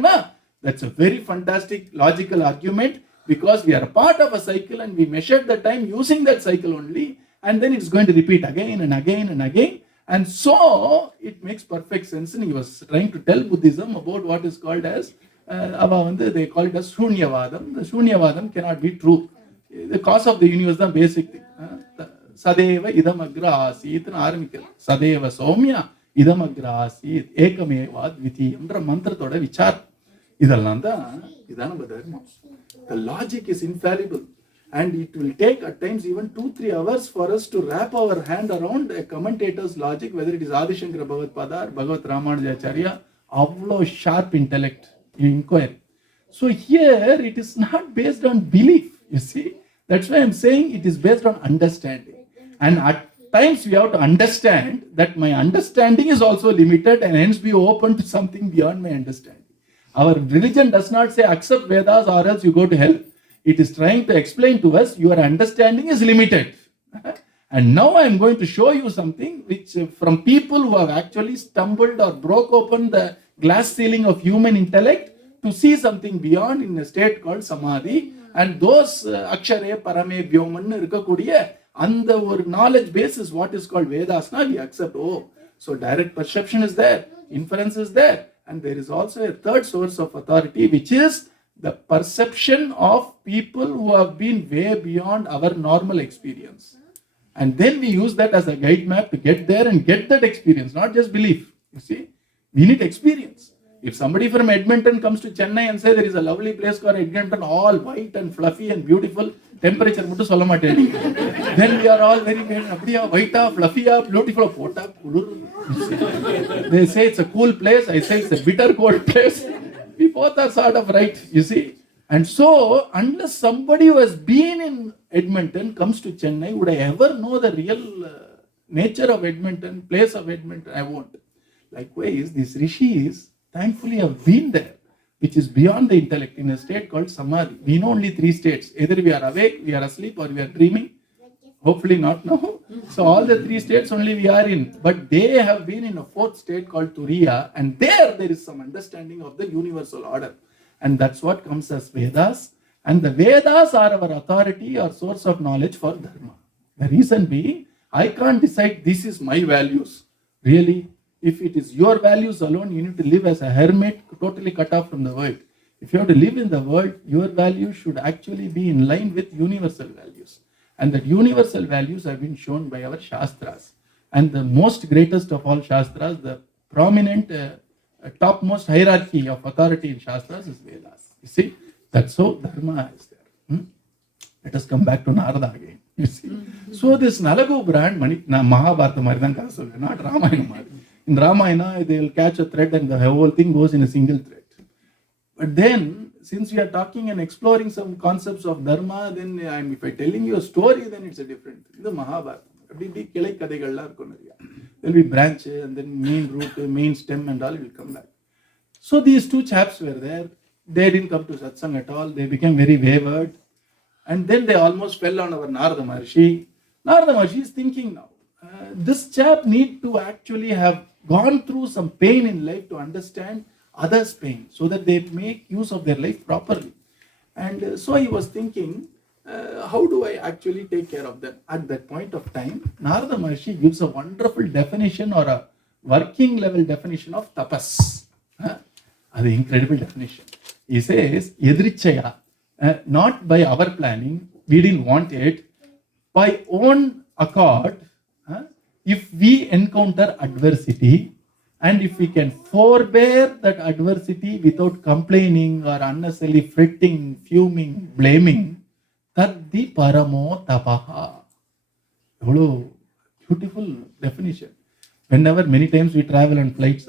That's a very fantastic logical argument, because we are a part of a cycle and we measured the time using that cycle only. And then it's going to repeat again and again and again. And so it makes perfect sense. And he was trying to tell Buddhism about what is called as, they call it as Shunyavadam. The Shunyavadam cannot be true. The cause of the universe is the basic thing. Sadeva idam agra asit aramikal. Sadeva somya idam agra asit ekameva dvitiyam mantra thoda vichar. Idalanda idanam dharma. The logic is infallible, and it will take at times even 2-3 hours for us to wrap our hand around a commentator's logic, whether it is Adi Shankara Bhagavad or Bhagavat Ramanujacharya. Avlo sharp intellect, you inquire. So here it is not based on belief, you see. That's why I'm saying it is based on understanding. And at times we have to understand that my understanding is also limited, and hence be open to something beyond my understanding. Our religion does not say accept Vedas or else you go to hell. It is trying to explain to us your understanding is limited. And now I am going to show you something which from people who have actually stumbled or broke open the glass ceiling of human intellect to see something beyond in a state called Samadhi. And those Akshare, Parame, Vyoman, Rikakudiya, and the knowledge base is what is called Vedas. Now we accept, so direct perception is there, inference is there. And there is also a third source of authority, which is the perception of people who have been way beyond our normal experience. And then we use that as a guide map to get there and get that experience, not just belief. You see, we need experience. If somebody from Edmonton comes to Chennai and says there is a lovely place called Edmonton, all white and fluffy and beautiful, temperature, then we are all very white, fluffy, beautiful. They say it's a cool place, I say it's a bitter cold place. We both are sort of right, you see. And so, unless somebody who has been in Edmonton comes to Chennai, would I ever know the real nature of Edmonton, place of Edmonton? I won't. Likewise, these rishis thankfully have been there, which is beyond the intellect, in a state called Samadhi. We know only 3 states. Either we are awake, we are asleep, or we are dreaming. Hopefully not now. So all the 3 states only we are in. But they have been in a 4th state called Turiya, and there is some understanding of the universal order. And that's what comes as Vedas. And the Vedas are our authority or source of knowledge for Dharma. The reason being, I can't decide this is my values. Really? If it is your values alone, you need to live as a hermit, totally cut off from the world. If you have to live in the world, your values should actually be in line with universal values. And that universal values have been shown by our Shastras. And the most greatest of all Shastras, the prominent, topmost hierarchy of authority in Shastras is Vedas. You see, that's how Dharma is there. Let us come back to Narada again. You see. So this Nalagu brand, Mahabharata, not Ramayana. In Ramayana, they will catch a thread and the whole thing goes in a single thread. But then, since we are talking and exploring some concepts of Dharma, then if I'm telling you a story, then it's a different thing. The Mahabharata. There will be branch and then main root, main stem and all will come back. So these 2 chaps were there. They didn't come to Satsang at all. They became very wayward. And then they almost fell on our Narada Maharshi. Narada Maharshi is thinking now, this chap need to actually have gone through some pain in life to understand others' pain, so that they make use of their life properly. And so I was thinking, how do I actually take care of them? At that point of time, Narada Maharshi gives a wonderful definition, or a working level definition of tapas. An incredible definition. He says, Yadrichaya, not by our planning, we didn't want it, by own accord, if we encounter adversity, and if we can forbear that adversity without complaining or unnecessarily fretting, fuming, blaming, taddi paramo tapaha. Oh, beautiful definition. Whenever many times we travel on flights,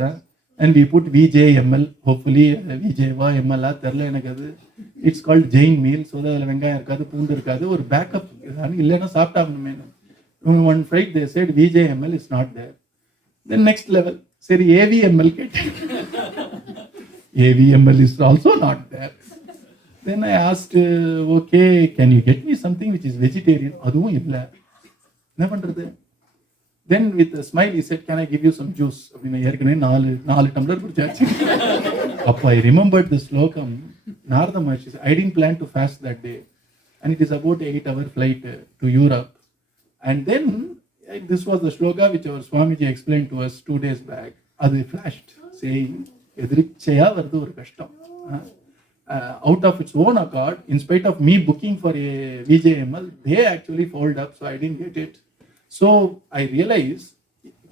and we put VJML, hopefully VJva ML, terla enakadu. It's called Jain meal, so the vengayam irukadu, poondu irukadu, or backup. Illana saaptaam. One flight they said VJML is not there. Then next level, say AVML get. AVML is also not there. Then I asked, okay, can you get me something which is vegetarian? Aduvum illa. Enna pandrathu? Then with a smile he said, can I give you some juice? I remembered the slokam. Narada Maharshi said, I didn't plan to fast that day. And it is about 8-hour flight to Europe. And then, this was the shloka which our Swamiji explained to us 2 days back. Adu flashed, saying, out of its own accord, in spite of me booking for a VJML, they actually followed up, so I didn't get it. So I realized,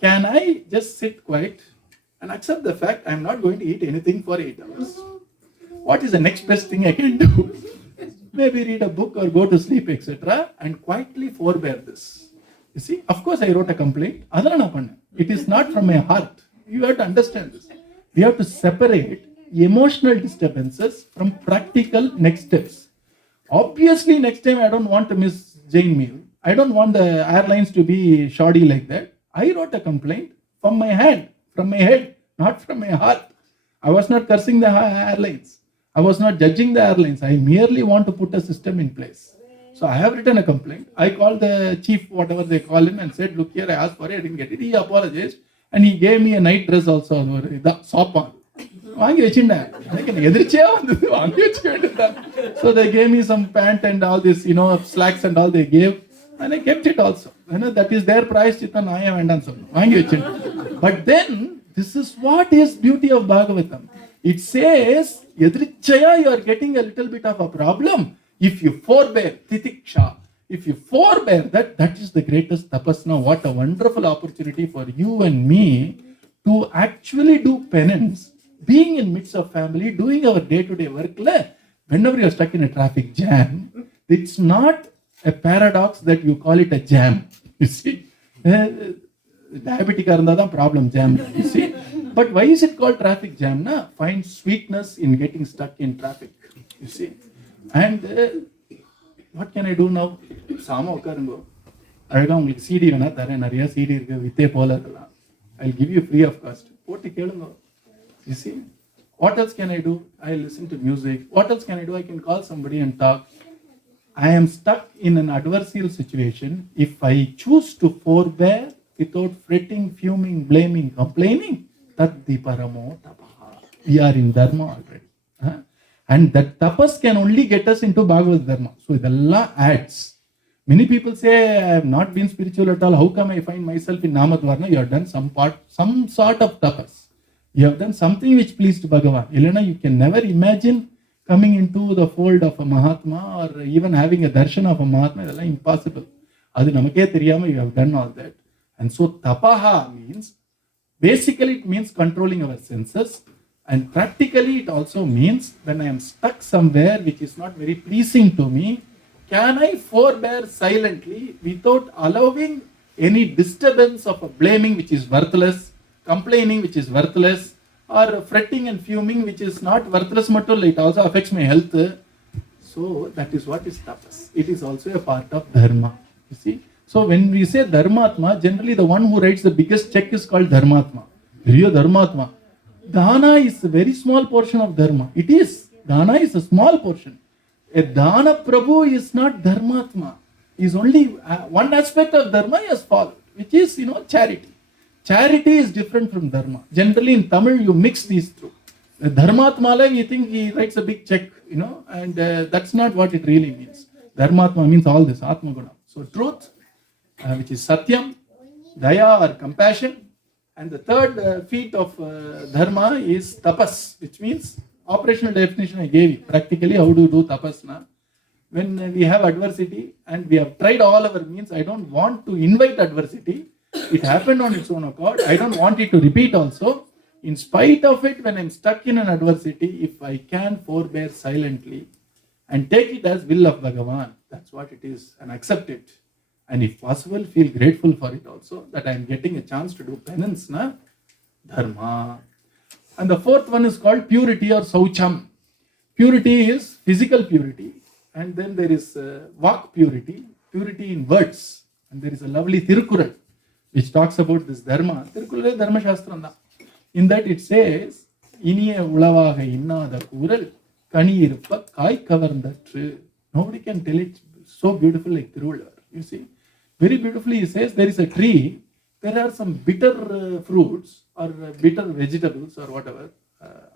can I just sit quiet and accept the fact I'm not going to eat anything for 8 hours? What is the next best thing I can do? Maybe read a book or go to sleep, etc. and quietly forbear this. You see, of course I wrote a complaint. It is not from my heart. You have to understand this. We have to separate emotional disturbances from practical next steps. Obviously, next time I don't want to miss Jain meal. I don't want the airlines to be shoddy like that. I wrote a complaint from my head, not from my heart. I was not cursing the airlines. I was not judging the airlines. I merely want to put a system in place. So I have written a complaint. I called the chief, whatever they call him, and said, look here, I asked for it, I didn't get it. He apologized. And he gave me a night dress also. So they gave me some pant and all this, slacks and all they gave. And I kept it also. That is their price. But then, this is what is beauty of Bhagavatam. It says, Yadrichaya, you are getting a little bit of a problem. If you forbear, titiksha, if you forbear, that is the greatest tapasana. What a wonderful opportunity for you and me to actually do penance, being in midst of family, doing our day-to-day work. Whenever you are stuck in a traffic jam, it's not a paradox that you call it a jam. You see, diabetic aranda problem jam. You see, but why is it called traffic jam? Find sweetness in getting stuck in traffic. You see, and what can I do now? Sama ukarungo. I'll CD CD I'll give you free of cost. You see, what else can I do? I listen to music. What else can I do? I can call somebody and talk. I am stuck in an adversarial situation. If I choose to forbear without fretting, fuming, blaming, complaining, taddi paramo tapaha. We are in Dharma already. And that tapas can only get us into Bhagavad Dharma. So idella adds. Many people say, I have not been spiritual at all. How come I find myself in Namadwaar? You have done some sort of tapas. You have done something which pleased Bhagavan. Elena, you can never imagine coming into the fold of a Mahatma or even having a darshan of a Mahatma. It's impossible. Adu namakke theriyama, you have done all that. And so tapaha means, basically it means controlling our senses. And practically it also means when I am stuck somewhere which is not very pleasing to me, can I forbear silently without allowing any disturbance of a blaming which is worthless, complaining which is worthless, or fretting and fuming which is not worthless mattul, it also affects my health. So that is what is tapas. It is also a part of dharma. You see? So when we say dharmatma, generally the one who writes the biggest check is called dharmatma. Real dharmatma. Dana is a very small portion of dharma. It is. Dana is a small portion. A Dana Prabhu is not dharmatma. He is only one aspect of dharma he has followed, which is, charity. Charity is different from dharma. Generally in Tamil you mix these two. Dharmatmala, we think he writes a big check, and that's not what it really means. Dharmatma means all this, Atma Guna. So truth, which is Satyam, Daya or compassion, and the third feat of Dharma is tapas, which means operational definition I gave you. Practically, how do you do tapas now? When we have adversity and we have tried all our means, I don't want to invite adversity. It happened on its own accord. I don't want it to repeat also. In spite of it, when I'm stuck in an adversity, if I can forbear silently and take it as will of Bhagavan, that's what it is, and accept it. And if possible, feel grateful for it also, that I'm getting a chance to do penance, na? Dharma. And the fourth one is called purity or saucham. Purity is physical purity. And then there is vak purity, purity in words. And there is a lovely Tirukural, which talks about this Dharma. Tirukural is Dharma Shastram. In that it says, Iniya ulavaga innada kural, kani iruppa kai kavarndatru. Nobody can tell it so beautiful like Tirukural. You see, very beautifully he says, there is a tree, there are some bitter fruits or bitter vegetables or whatever,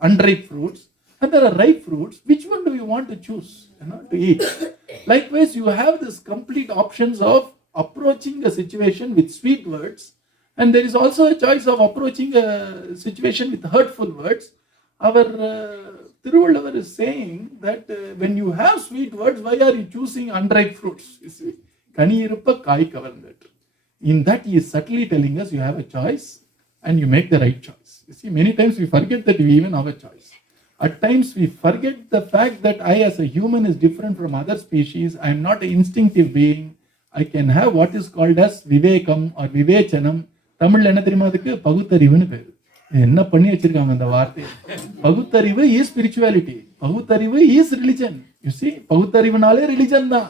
unripe fruits, and there are ripe fruits. Which one do you want to choose, to eat? Likewise, you have this complete options of approaching a situation with sweet words, and there is also a choice of approaching a situation with hurtful words. Our Thiruvalluvar is saying that when you have sweet words, why are you choosing unripe fruits? You see, kani iruppa kai kavarndatru. In that he is subtly telling us you have a choice and you make the right choice. You see, many times we forget that we even have a choice. At times we forget the fact that I as a human is different from other species. I am not an instinctive being. I can have what is called as vivekam or vivechanam. Tamil என்ன தெரியுமா அதுக்கு பகுத்தறிவுன்னு பேரு. என்ன பண்ணி வச்சிருக்காங்க அந்த வார்த்தை. பகுத்தறிவு is spirituality. பகுத்தறிவு is religion. You see, பகுத்தறிவுனாலே religion தான்.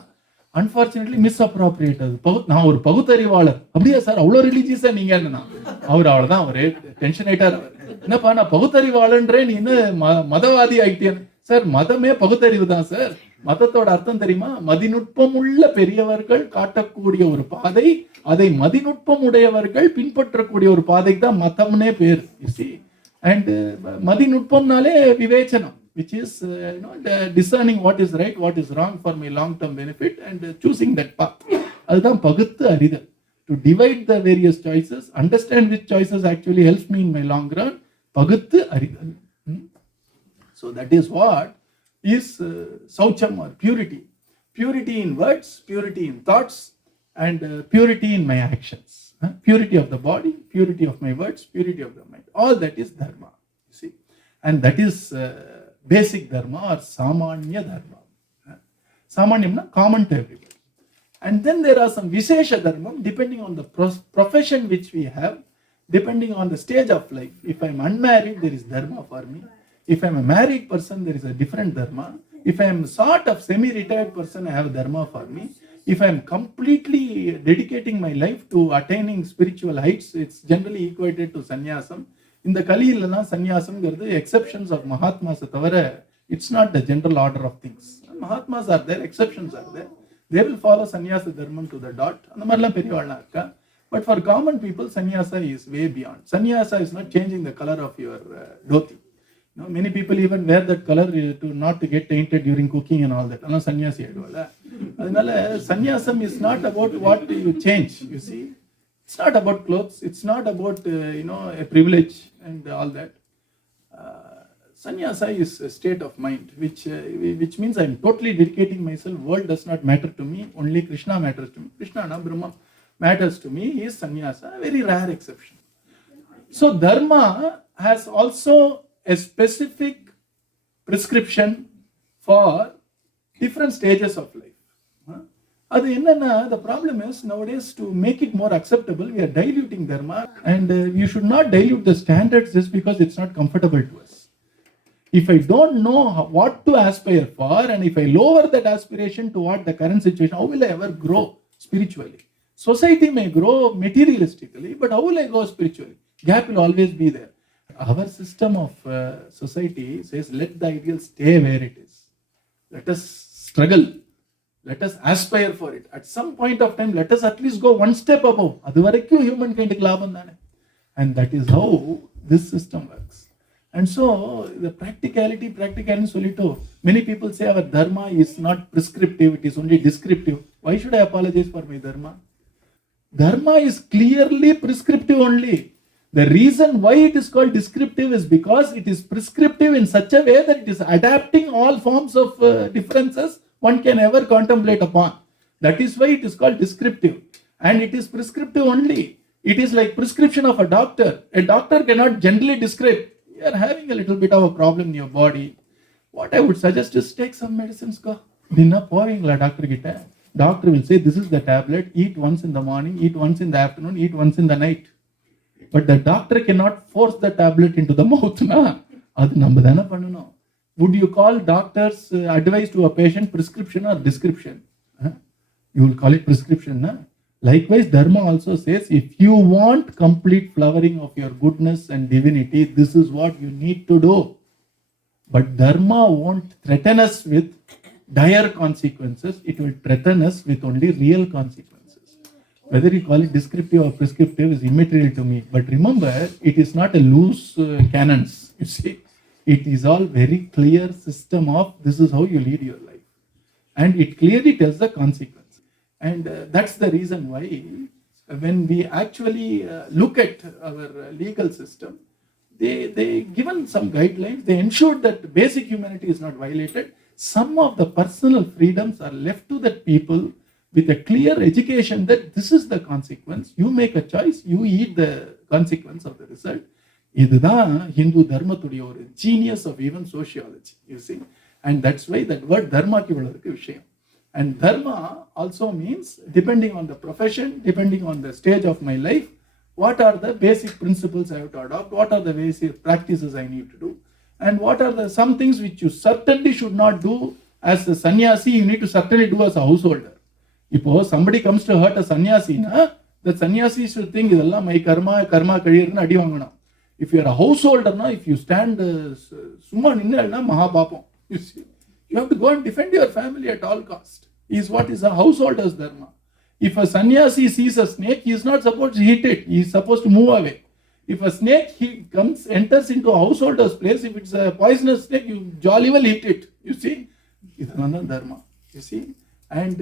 Unfortunately misappropriate அது. நான் ஒரு பகுத்தறிவாளர். அப்படியே சார் அவ்வளோ ரிலீஜியஸா நீங்க என்னன்னா அவர் அவ்வளோதான் அவரு டென்ஷன் ஆயிட்டார். என்னப்பா நான் பகுத்தறிவாளன்றே நீ மதவாதி ஆயிட்டேன். சார் மதமே பகுத்தறிவு தான் சார். மதத்தோட அர்த்தம் தெரியுமா? மதிநுட்பம் உள்ள பெரியவர்கள் காட்டக்கூடிய ஒரு பாதை, அதை மதிநுட்பம் உடையவர்கள் பின்பற்றக்கூடிய ஒரு பாதைக்கு தான் மதம்னே பேர். And மதிநுட்பம்னாலே விவேச்சனம், which is discerning what is right, what is wrong for my long term benefit and choosing that path. அதுதான் பகுத்து அறிதல். To divide the various choices, understand which choices actually helps me in my long run. பகுத்து அறிதல். So that is what is saucham or purity. Purity in words, purity in thoughts, and purity in my actions. Purity of the body, purity of my words, purity of the mind. All that is dharma. You see, and that is basic dharma or samanya dharma. Samanyam na common to everybody. And then there are some vishesha dharma depending on the profession which we have, depending on the stage of life. If I am unmarried, there is dharma for me. If I am a married person, there is a different dharma. If I am sort of semi-retired person, I have dharma for me. If I am completely dedicating my life to attaining spiritual heights, it's generally equated to sannyasam. In the Kalilana, sannyasam are the exceptions of Mahatmas. It's not the general order of things. Mahatmas are there, exceptions are there. They will follow sannyasa dharma to the dot. But for common people, sannyasa is way beyond. Sannyasa is not changing the color of your dhoti. Many people even wear that color to not to get tainted during cooking and all that. Sannyasi aiduvalla. Adnala sannyasam is not about what you change, you see. It's not about clothes, it's not about a privilege and all that. Sannyasa is a state of mind which means I am totally dedicating myself. World does not matter to me, only Krishna matters to me. Krishna na Brahma matters to me is sannyasa, a very rare exception. So dharma has also a specific prescription for different stages of life. The problem is nowadays to make it more acceptable, we are diluting dharma, and you should not dilute the standards just because it's not comfortable to us. If I don't know what to aspire for, and if I lower that aspiration toward the current situation, how will I ever grow spiritually? Society may grow materialistically, but how will I grow spiritually? Gap will always be there. Our system of society says, let the ideal stay where it is. Let us struggle. Let us aspire for it. At some point of time, let us at least go one step above. And that is how this system works. And so the practicality solito. Many people say our dharma is not prescriptive, it is only descriptive. Why should I apologize for my dharma? Dharma is clearly prescriptive only. The reason why it is called descriptive is because it is prescriptive in such a way that it is adapting all forms of differences one can ever contemplate upon. That is why it is called descriptive. And it is prescriptive only. It is like prescription of a doctor. A doctor cannot generally describe, you are having a little bit of a problem in your body. What I would suggest is take some medicines. Go. Doctor will say, this is the tablet, eat once in the morning, eat once in the afternoon, eat once in the night. But the doctor cannot force the tablet into the mouth. Would you call doctor's advice to a patient prescription or description? You will call it prescription. Likewise, Dharma also says, if you want complete flowering of your goodness and divinity, this is what you need to do. But Dharma won't threaten us with dire consequences. It will threaten us with only real consequences. Whether you call it descriptive or prescriptive is immaterial to me. But remember, it is not a loose canons. You see, it is all very clear system of this is how you lead your life. And it clearly tells the consequence. And that's the reason why when we actually look at our legal system, they given some guidelines, they ensured that basic humanity is not violated. Some of the personal freedoms are left to the people with a clear education that this is the consequence. You make a choice, you eat the consequence of the result. இதுதான் Hindu தர்மத்துடைய ஒரு genius of even sociology, you see. And that's why that word dharmaக்கு இவ்வளவு இருக்கு விஷயம். And dharma also means, depending on the profession, depending on the stage of my life, what are the basic principles I have to adopt, what are the basic practices I need to do, and what are the some things which you certainly should not do as a sannyasi, you need to certainly do as a householder. If somebody comes to hurt a sannyasi, the sannyasi should think, idella my karma kaliyirna adi vaanganam. If you are a householder, if you stand summa ninnalna mahapapam. You see, you have to go and defend your family at all cost. Is what is a householder's dharma. If a sannyasi sees a snake, he is not supposed to hit it. He is supposed to move away. If a snake enters into a householder's place, if it's a poisonous snake, you jolly well eat it. You see, it's another dharma. You see, and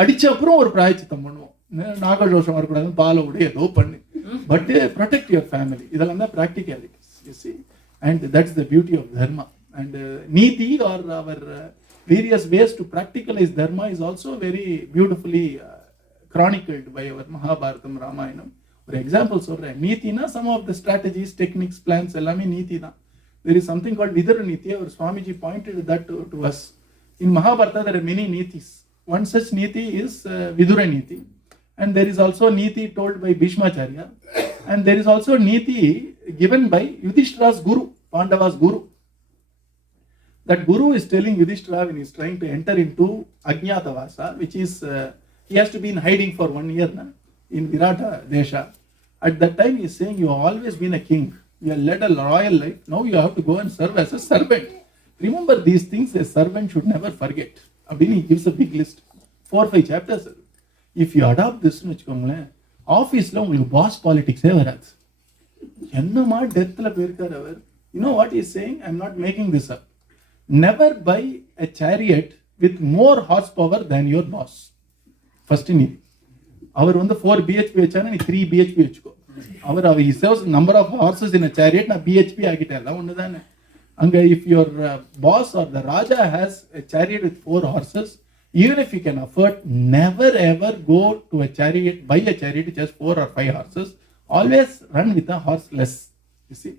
அடிச்சப்புறம் ஒரு பிராயச்சித்தம் பண்ணுவோம். நாகதோஷம் வரக்கூடாது, பாலை விட ஏதோ பண்ணு. But protect your family. இதெல்லாம் தான் practicalities. You see, and that's the beauty of dharma. And Neethi or our various ways to practicalize dharma is also very beautifully chronicled by our Mahabharatam, Ramayanam. For example, Neethi na some of the strategies, techniques, plans, ellame Neethi da. There is something called Vidura Neethi. Our Swamiji pointed that to us. In Mahabharata, there are many Neethis. One such Neethi is Vidura Neethi. And there is also Neethi told by Bhishmacharya. And there is also Neethi given by Yudhishthira's Guru, Pandava's Guru. That Guru is telling Yudhishthira when he is trying to enter into Ajnatavasa, which is, he has to be in hiding for 1 year in Virata Desha. At that time he is saying, you have always been a king. You have led a royal life. Now you have to go and serve as a servant. Remember these things a servant should never forget. He gives a big list. 4-5 chapters. If you adopt this, office la ungalku boss politics varaadu. Ennama depth la perkar our. You know what he is saying? I am not making this up. Never buy a chariot with more horsepower than your boss. First in it. Our 4 BHP வச்சானா நீ 3 BHP வச்சுக்கோ. அவர் he serves number of horses in a chariot, நான் BHP ஆகிட்டேன். ஒண்ணுதானே. அங்க if your boss or the Raja has a chariot with 4 horses, even if you can afford, never ever go to a chariot, buy a chariot with just 4 or 5 horses. Always run with a horse less. You see,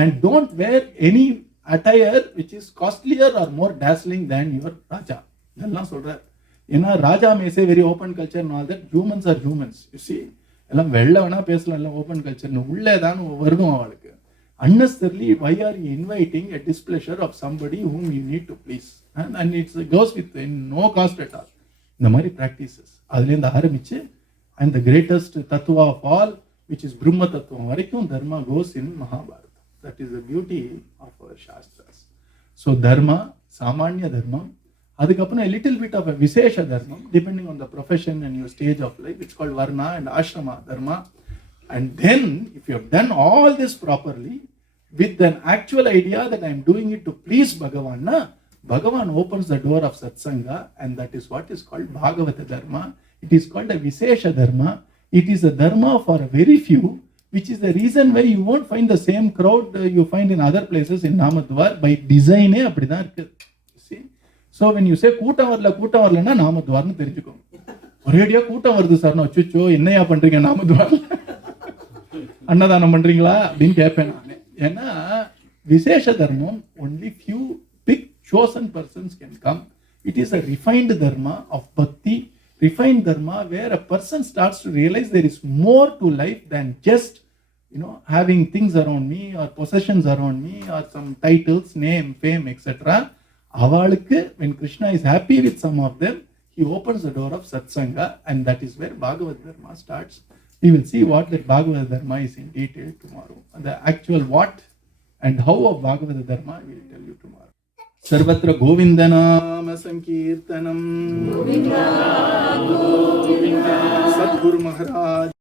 and don't wear any attire which is costlier or more dazzling than your Raja. இதெல்லாம் சொல்றார். ஏன்னா ராஜா may say very open culture and all that. Humans are humans. You see, எல்லாம் வெள்ள வேணா பேசலாம், எல்லாம் open கல்ச்சர்னு உள்ளே தான் வருதும் அவளுக்கு. Unnecessarily, why are you inviting a displeasure of somebody whom you need to please? And it goes with no cost at all. இந்த மாதிரி practices. அதுலேருந்து ஆரம்பிச்சு, and the greatest tattva of all, which is Brahma tattva வரைக்கும் dharma goes in Mahabharata. That is the beauty of our Shastras. So dharma, Samanya dharma, அதுக்கப்புறம் a little bit of a Vishesha dharma, depending on the profession and your stage of life. It's called Varna and Ashrama dharma. And then, if you have done all this properly, with an actual idea that I am doing it to please Bhagavan, na, Bhagavan opens the door of Satsanga, and that is what is called Bhagavata Dharma. It is called a Visesha Dharma. It is a Dharma for a very few, which is the reason why you won't find the same crowd you find in other places in Namadwaar. By design, see. So when you say கூட்டம் வரலன்னா நாமத்வார்னு தெரிஞ்சுக்கோங்க. ஒரேடியா கூட்டம் வருது sir, நான் அச்சோ என்னையா பண்றீங்க நாமத்வார்ல, அன்னதானம் பண்றீங்களா அப்படின்னு கேட்பேன் நான். ஏன்னா விசேஷ தர்மம் only few big chosen persons can come. It is a refined dharma of bhakti, refined dharma where a person starts to realize there is more to life than just having things around me or possessions around me or some titles, name, fame, etc. Avalukku, when Krishna is happy with some of them, he opens the door of Satsanga, and that is where Bhagavad Dharma starts. We will see what that Bhagavad Dharma is in detail tomorrow. The actual what and how of Bhagavad Dharma we will tell you tomorrow. Sarvatra Govindanama Sankirtanam. Govinda, Govinda. Sadguru Maharaj.